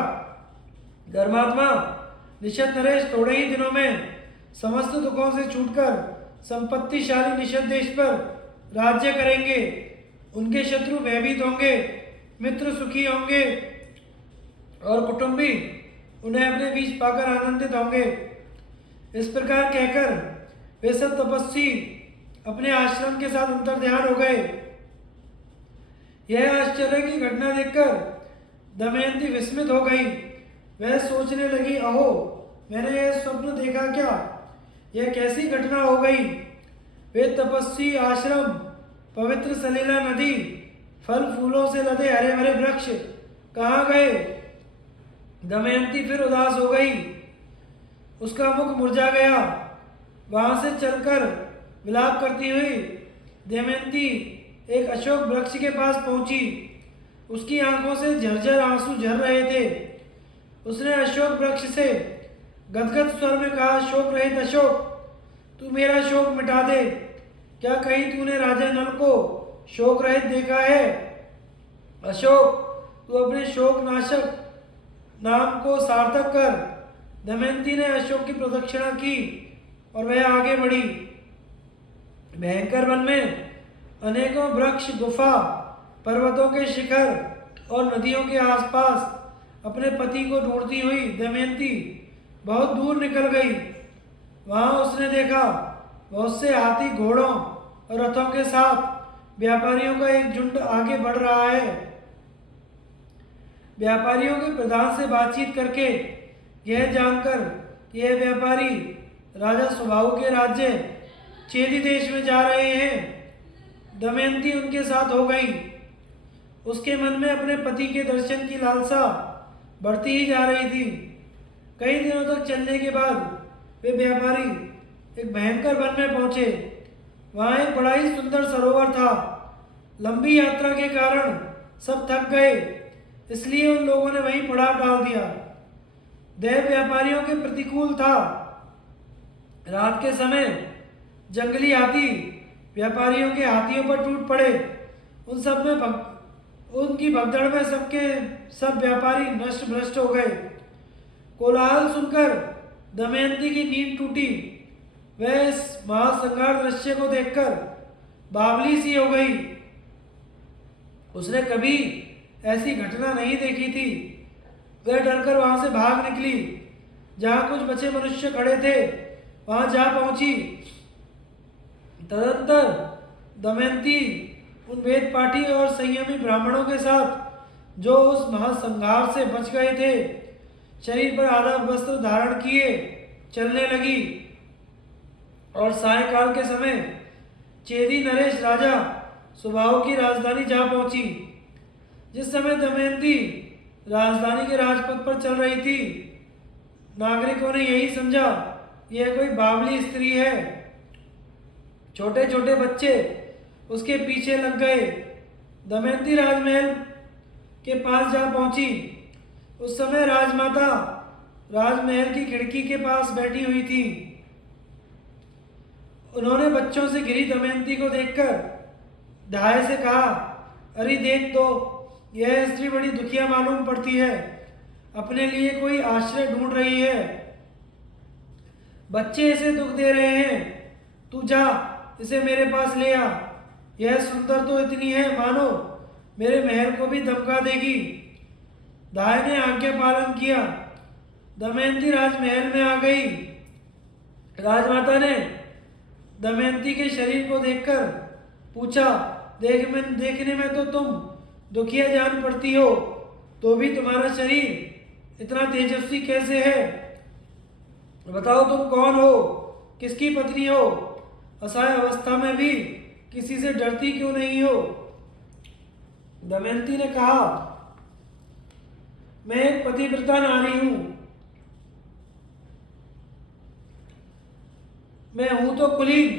धर्मात्मा निषद नरेश थोड़े ही दिनों में समस्त दुखों से छूटकर संपत्तिशाली निषद देश पर राज्य करेंगे। उनके शत्रु भयभीत होंगे, मित्र सुखी होंगे और कुटुंबी उन्हें अपने बीच पाकर आनंदित होंगे। इस प्रकार कहकर वे सब तपस्वी अपने आश्रम के साथ अंतर्ध्यान हो गए। यह आश्चर्य की घटना देखकर दमयंती विस्मित हो गई। वह सोचने लगी, अहो, मैंने यह स्वप्न देखा क्या? यह कैसी घटना हो गई? वे तपस्वी आश्रम, पवित्र सलीला नदी, फल फूलों से लदे हरे भरे वृक्ष कहाँ गए? दमयंती फिर उदास हो गई। उसका मुख मुरझा गया। वहां से चलकर विलाप करती हुई दमयंती एक अशोक वृक्ष के पास पहुंची। उसकी आंखों से झरझर आंसू झर रहे थे। उसने अशोक वृक्ष से गदगद स्वर में कहा, शोक रहित अशोक, तू मेरा शोक मिटा दे। क्या कहीं तूने राजा नल को शोक रहित देखा है? अशोक, तू अपने शोक नाशक नाम को सार्थक कर। दमयंती ने अशोक की प्रदक्षिणा की और वह आगे बढ़ी। भयंकर वन में अनेकों वृक्ष, गुफा, पर्वतों के शिखर और नदियों के आसपास अपने पति को ढूंढती हुई दमयंती बहुत दूर निकल गई। वहां उसने देखा बहुत से हाथी, घोड़ों और रथों के साथ व्यापारियों का एक झुंड आगे बढ़ रहा है। व्यापारियों के प्रधान से बातचीत करके यह जानकर कि यह व्यापारी राजा सुबाहु के राज्य चेदी देश में जा रहे हैं, दमयंती उनके साथ हो गई। उसके मन में अपने पति के दर्शन की लालसा बढ़ती ही जा रही थी। कई दिनों तक चलने के बाद वे व्यापारी एक भयंकर वन में पहुंचे। वहां एक बड़ा ही सुंदर सरोवर था। लंबी यात्रा के कारण सब थक गए, इसलिए उन लोगों ने वहीं पड़ाव डाल दिया। देव व्यापारियों के प्रतिकूल था। रात के समय जंगली हाथी व्यापारियों के हाथियों पर टूट पड़े। उनकी भगदड़ में सब व्यापारी नष्ट भ्रष्ट हो गए। कोलाहल सुनकर दमयंती की नींद टूटी। वह इस महासंहार दृश्य को देखकर बावली सी हो गई। उसने कभी ऐसी घटना नहीं देखी थी। वह डरकर वहां से भाग निकली। जहां कुछ बचे मनुष्य खड़े थे वहां जा पहुंची। तदंतर दमयंती उन वेद पाठी और संयमी ब्राह्मणों के साथ जो उस महासंहार से बच गए थे, शरीर पर आधा वस्त्र धारण किए चलने लगी और सायंकाल के समय चेदी नरेश राजा सुबाहु की राजधानी जा पहुंची। जिस समय दमयंती राजधानी के राजपथ पर चल रही थी, नागरिकों ने यही समझा यह कोई बावली स्त्री है। छोटे छोटे बच्चे उसके पीछे लग गए। दमयंती राजमहल के पास जा पहुंची। उस समय राजमाता राजमहल की खिड़की के पास बैठी हुई थी। उन्होंने बच्चों से घिरी दमयंती को देखकर धाय से कहा, अरे देख तो, यह स्त्री बड़ी दुखिया मालूम पड़ती है, अपने लिए कोई आश्रय ढूंढ रही है। बच्चे इसे दुख दे रहे हैं, तू जा इसे मेरे पास ले आ। यह सुंदर तो इतनी है मानो मेरे महल को भी धमका देगी। दाय ने आज्ञा पालन किया। दमयंती राजमहल में आ गई। राजमाता ने दमयंती के शरीर को देखकर पूछा, देखने में तो तुम दुखिया जान पड़ती हो, तो भी तुम्हारा शरीर इतना तेजस्वी कैसे है? बताओ तुम कौन हो, किसकी पत्नी हो? असहाय अवस्था में भी किसी से डरती क्यों नहीं हो? दमयंती ने कहा, मैं एक पतिव्रता नारी हूं। मैं हूं तो कुलीन,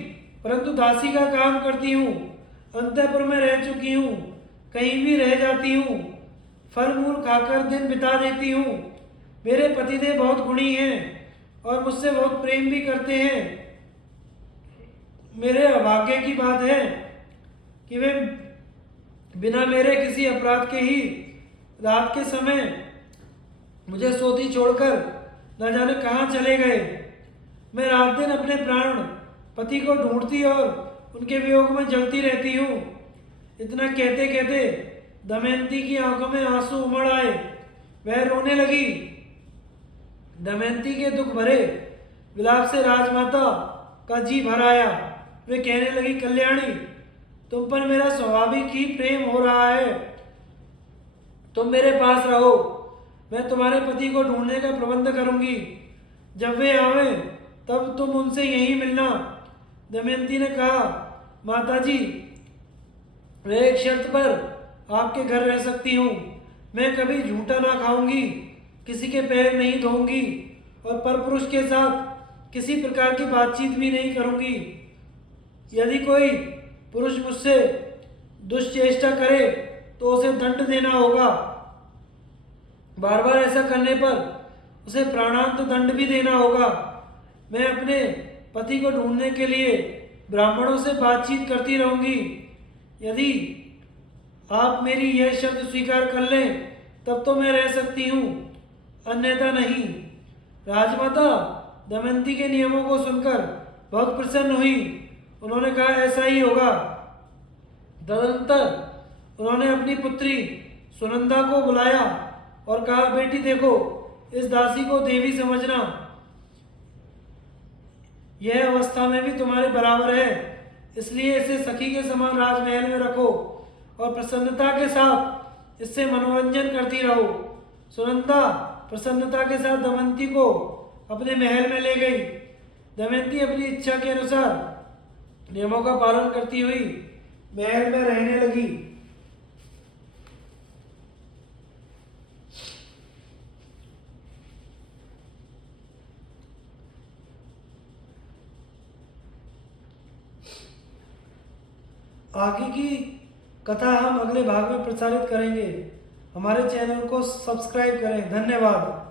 परंतु दासी का काम करती हूँ। अंतःपुर में रह चुकी हूँ, कहीं भी रह जाती हूँ, फल मूल खाकर दिन बिता देती हूँ। मेरे पतिदेव बहुत गुणी हैं और मुझसे बहुत प्रेम भी करते हैं। मेरे अभाग्य की बात है कि वे बिना मेरे किसी अपराध के ही रात के समय मुझे सोती छोड़कर न जाने कहाँ चले गए। मैं रात दिन अपने प्राण पति को ढूंढती और उनके वियोग में जलती रहती हूँ। इतना कहते कहते दमयंती की आंखों में आंसू उमड़ आए। वह रोने लगी। दमयंती के दुख भरे विलाप से राजमाता का जी भर आया। वे कहने लगी, कल्याणी, तुम पर मेरा स्वाभाविक ही प्रेम हो रहा है। तुम मेरे पास रहो, मैं तुम्हारे पति को ढूंढने का प्रबंध करूंगी। जब वे आवे तब तुम उनसे यहीं मिलना। दमयंती ने कहा, माताजी, मैं एक शर्त पर आपके घर रह सकती हूँ। मैं कभी झूठा ना खाऊंगी, किसी के पैर नहीं धोऊंगी और परपुरुष के साथ किसी प्रकार की बातचीत भी नहीं करूंगी। यदि कोई पुरुष मुझसे दुष्चेष्टा करे तो उसे दंड देना होगा। बार बार ऐसा करने पर उसे प्राणांत दंड भी देना होगा। मैं अपने पति को ढूंढने के लिए ब्राह्मणों से बातचीत करती रहूंगी। यदि आप मेरी यह शर्त स्वीकार कर लें तब तो मैं रह सकती हूँ, अन्यथा नहीं। राजमाता दमयंती के नियमों को सुनकर बहुत प्रसन्न हुई। उन्होंने कहा, ऐसा ही होगा। तदनंतर उन्होंने अपनी पुत्री सुनंदा को बुलाया और कहा, बेटी देखो, इस दासी को देवी समझना, यह अवस्था में भी तुम्हारे बराबर है, इसलिए इसे सखी के समान राजमहल में रखो और प्रसन्नता के साथ इससे मनोरंजन करती रहो। सुनंदा प्रसन्नता के साथ दमयंती को अपने महल में ले गई। दमयंती अपनी इच्छा के अनुसार नियमों का पालन करती हुई महल में रहने लगी। आगे की कथा हम अगले भाग में प्रसारित करेंगे। हमारे चैनल को सब्सक्राइब करें। धन्यवाद।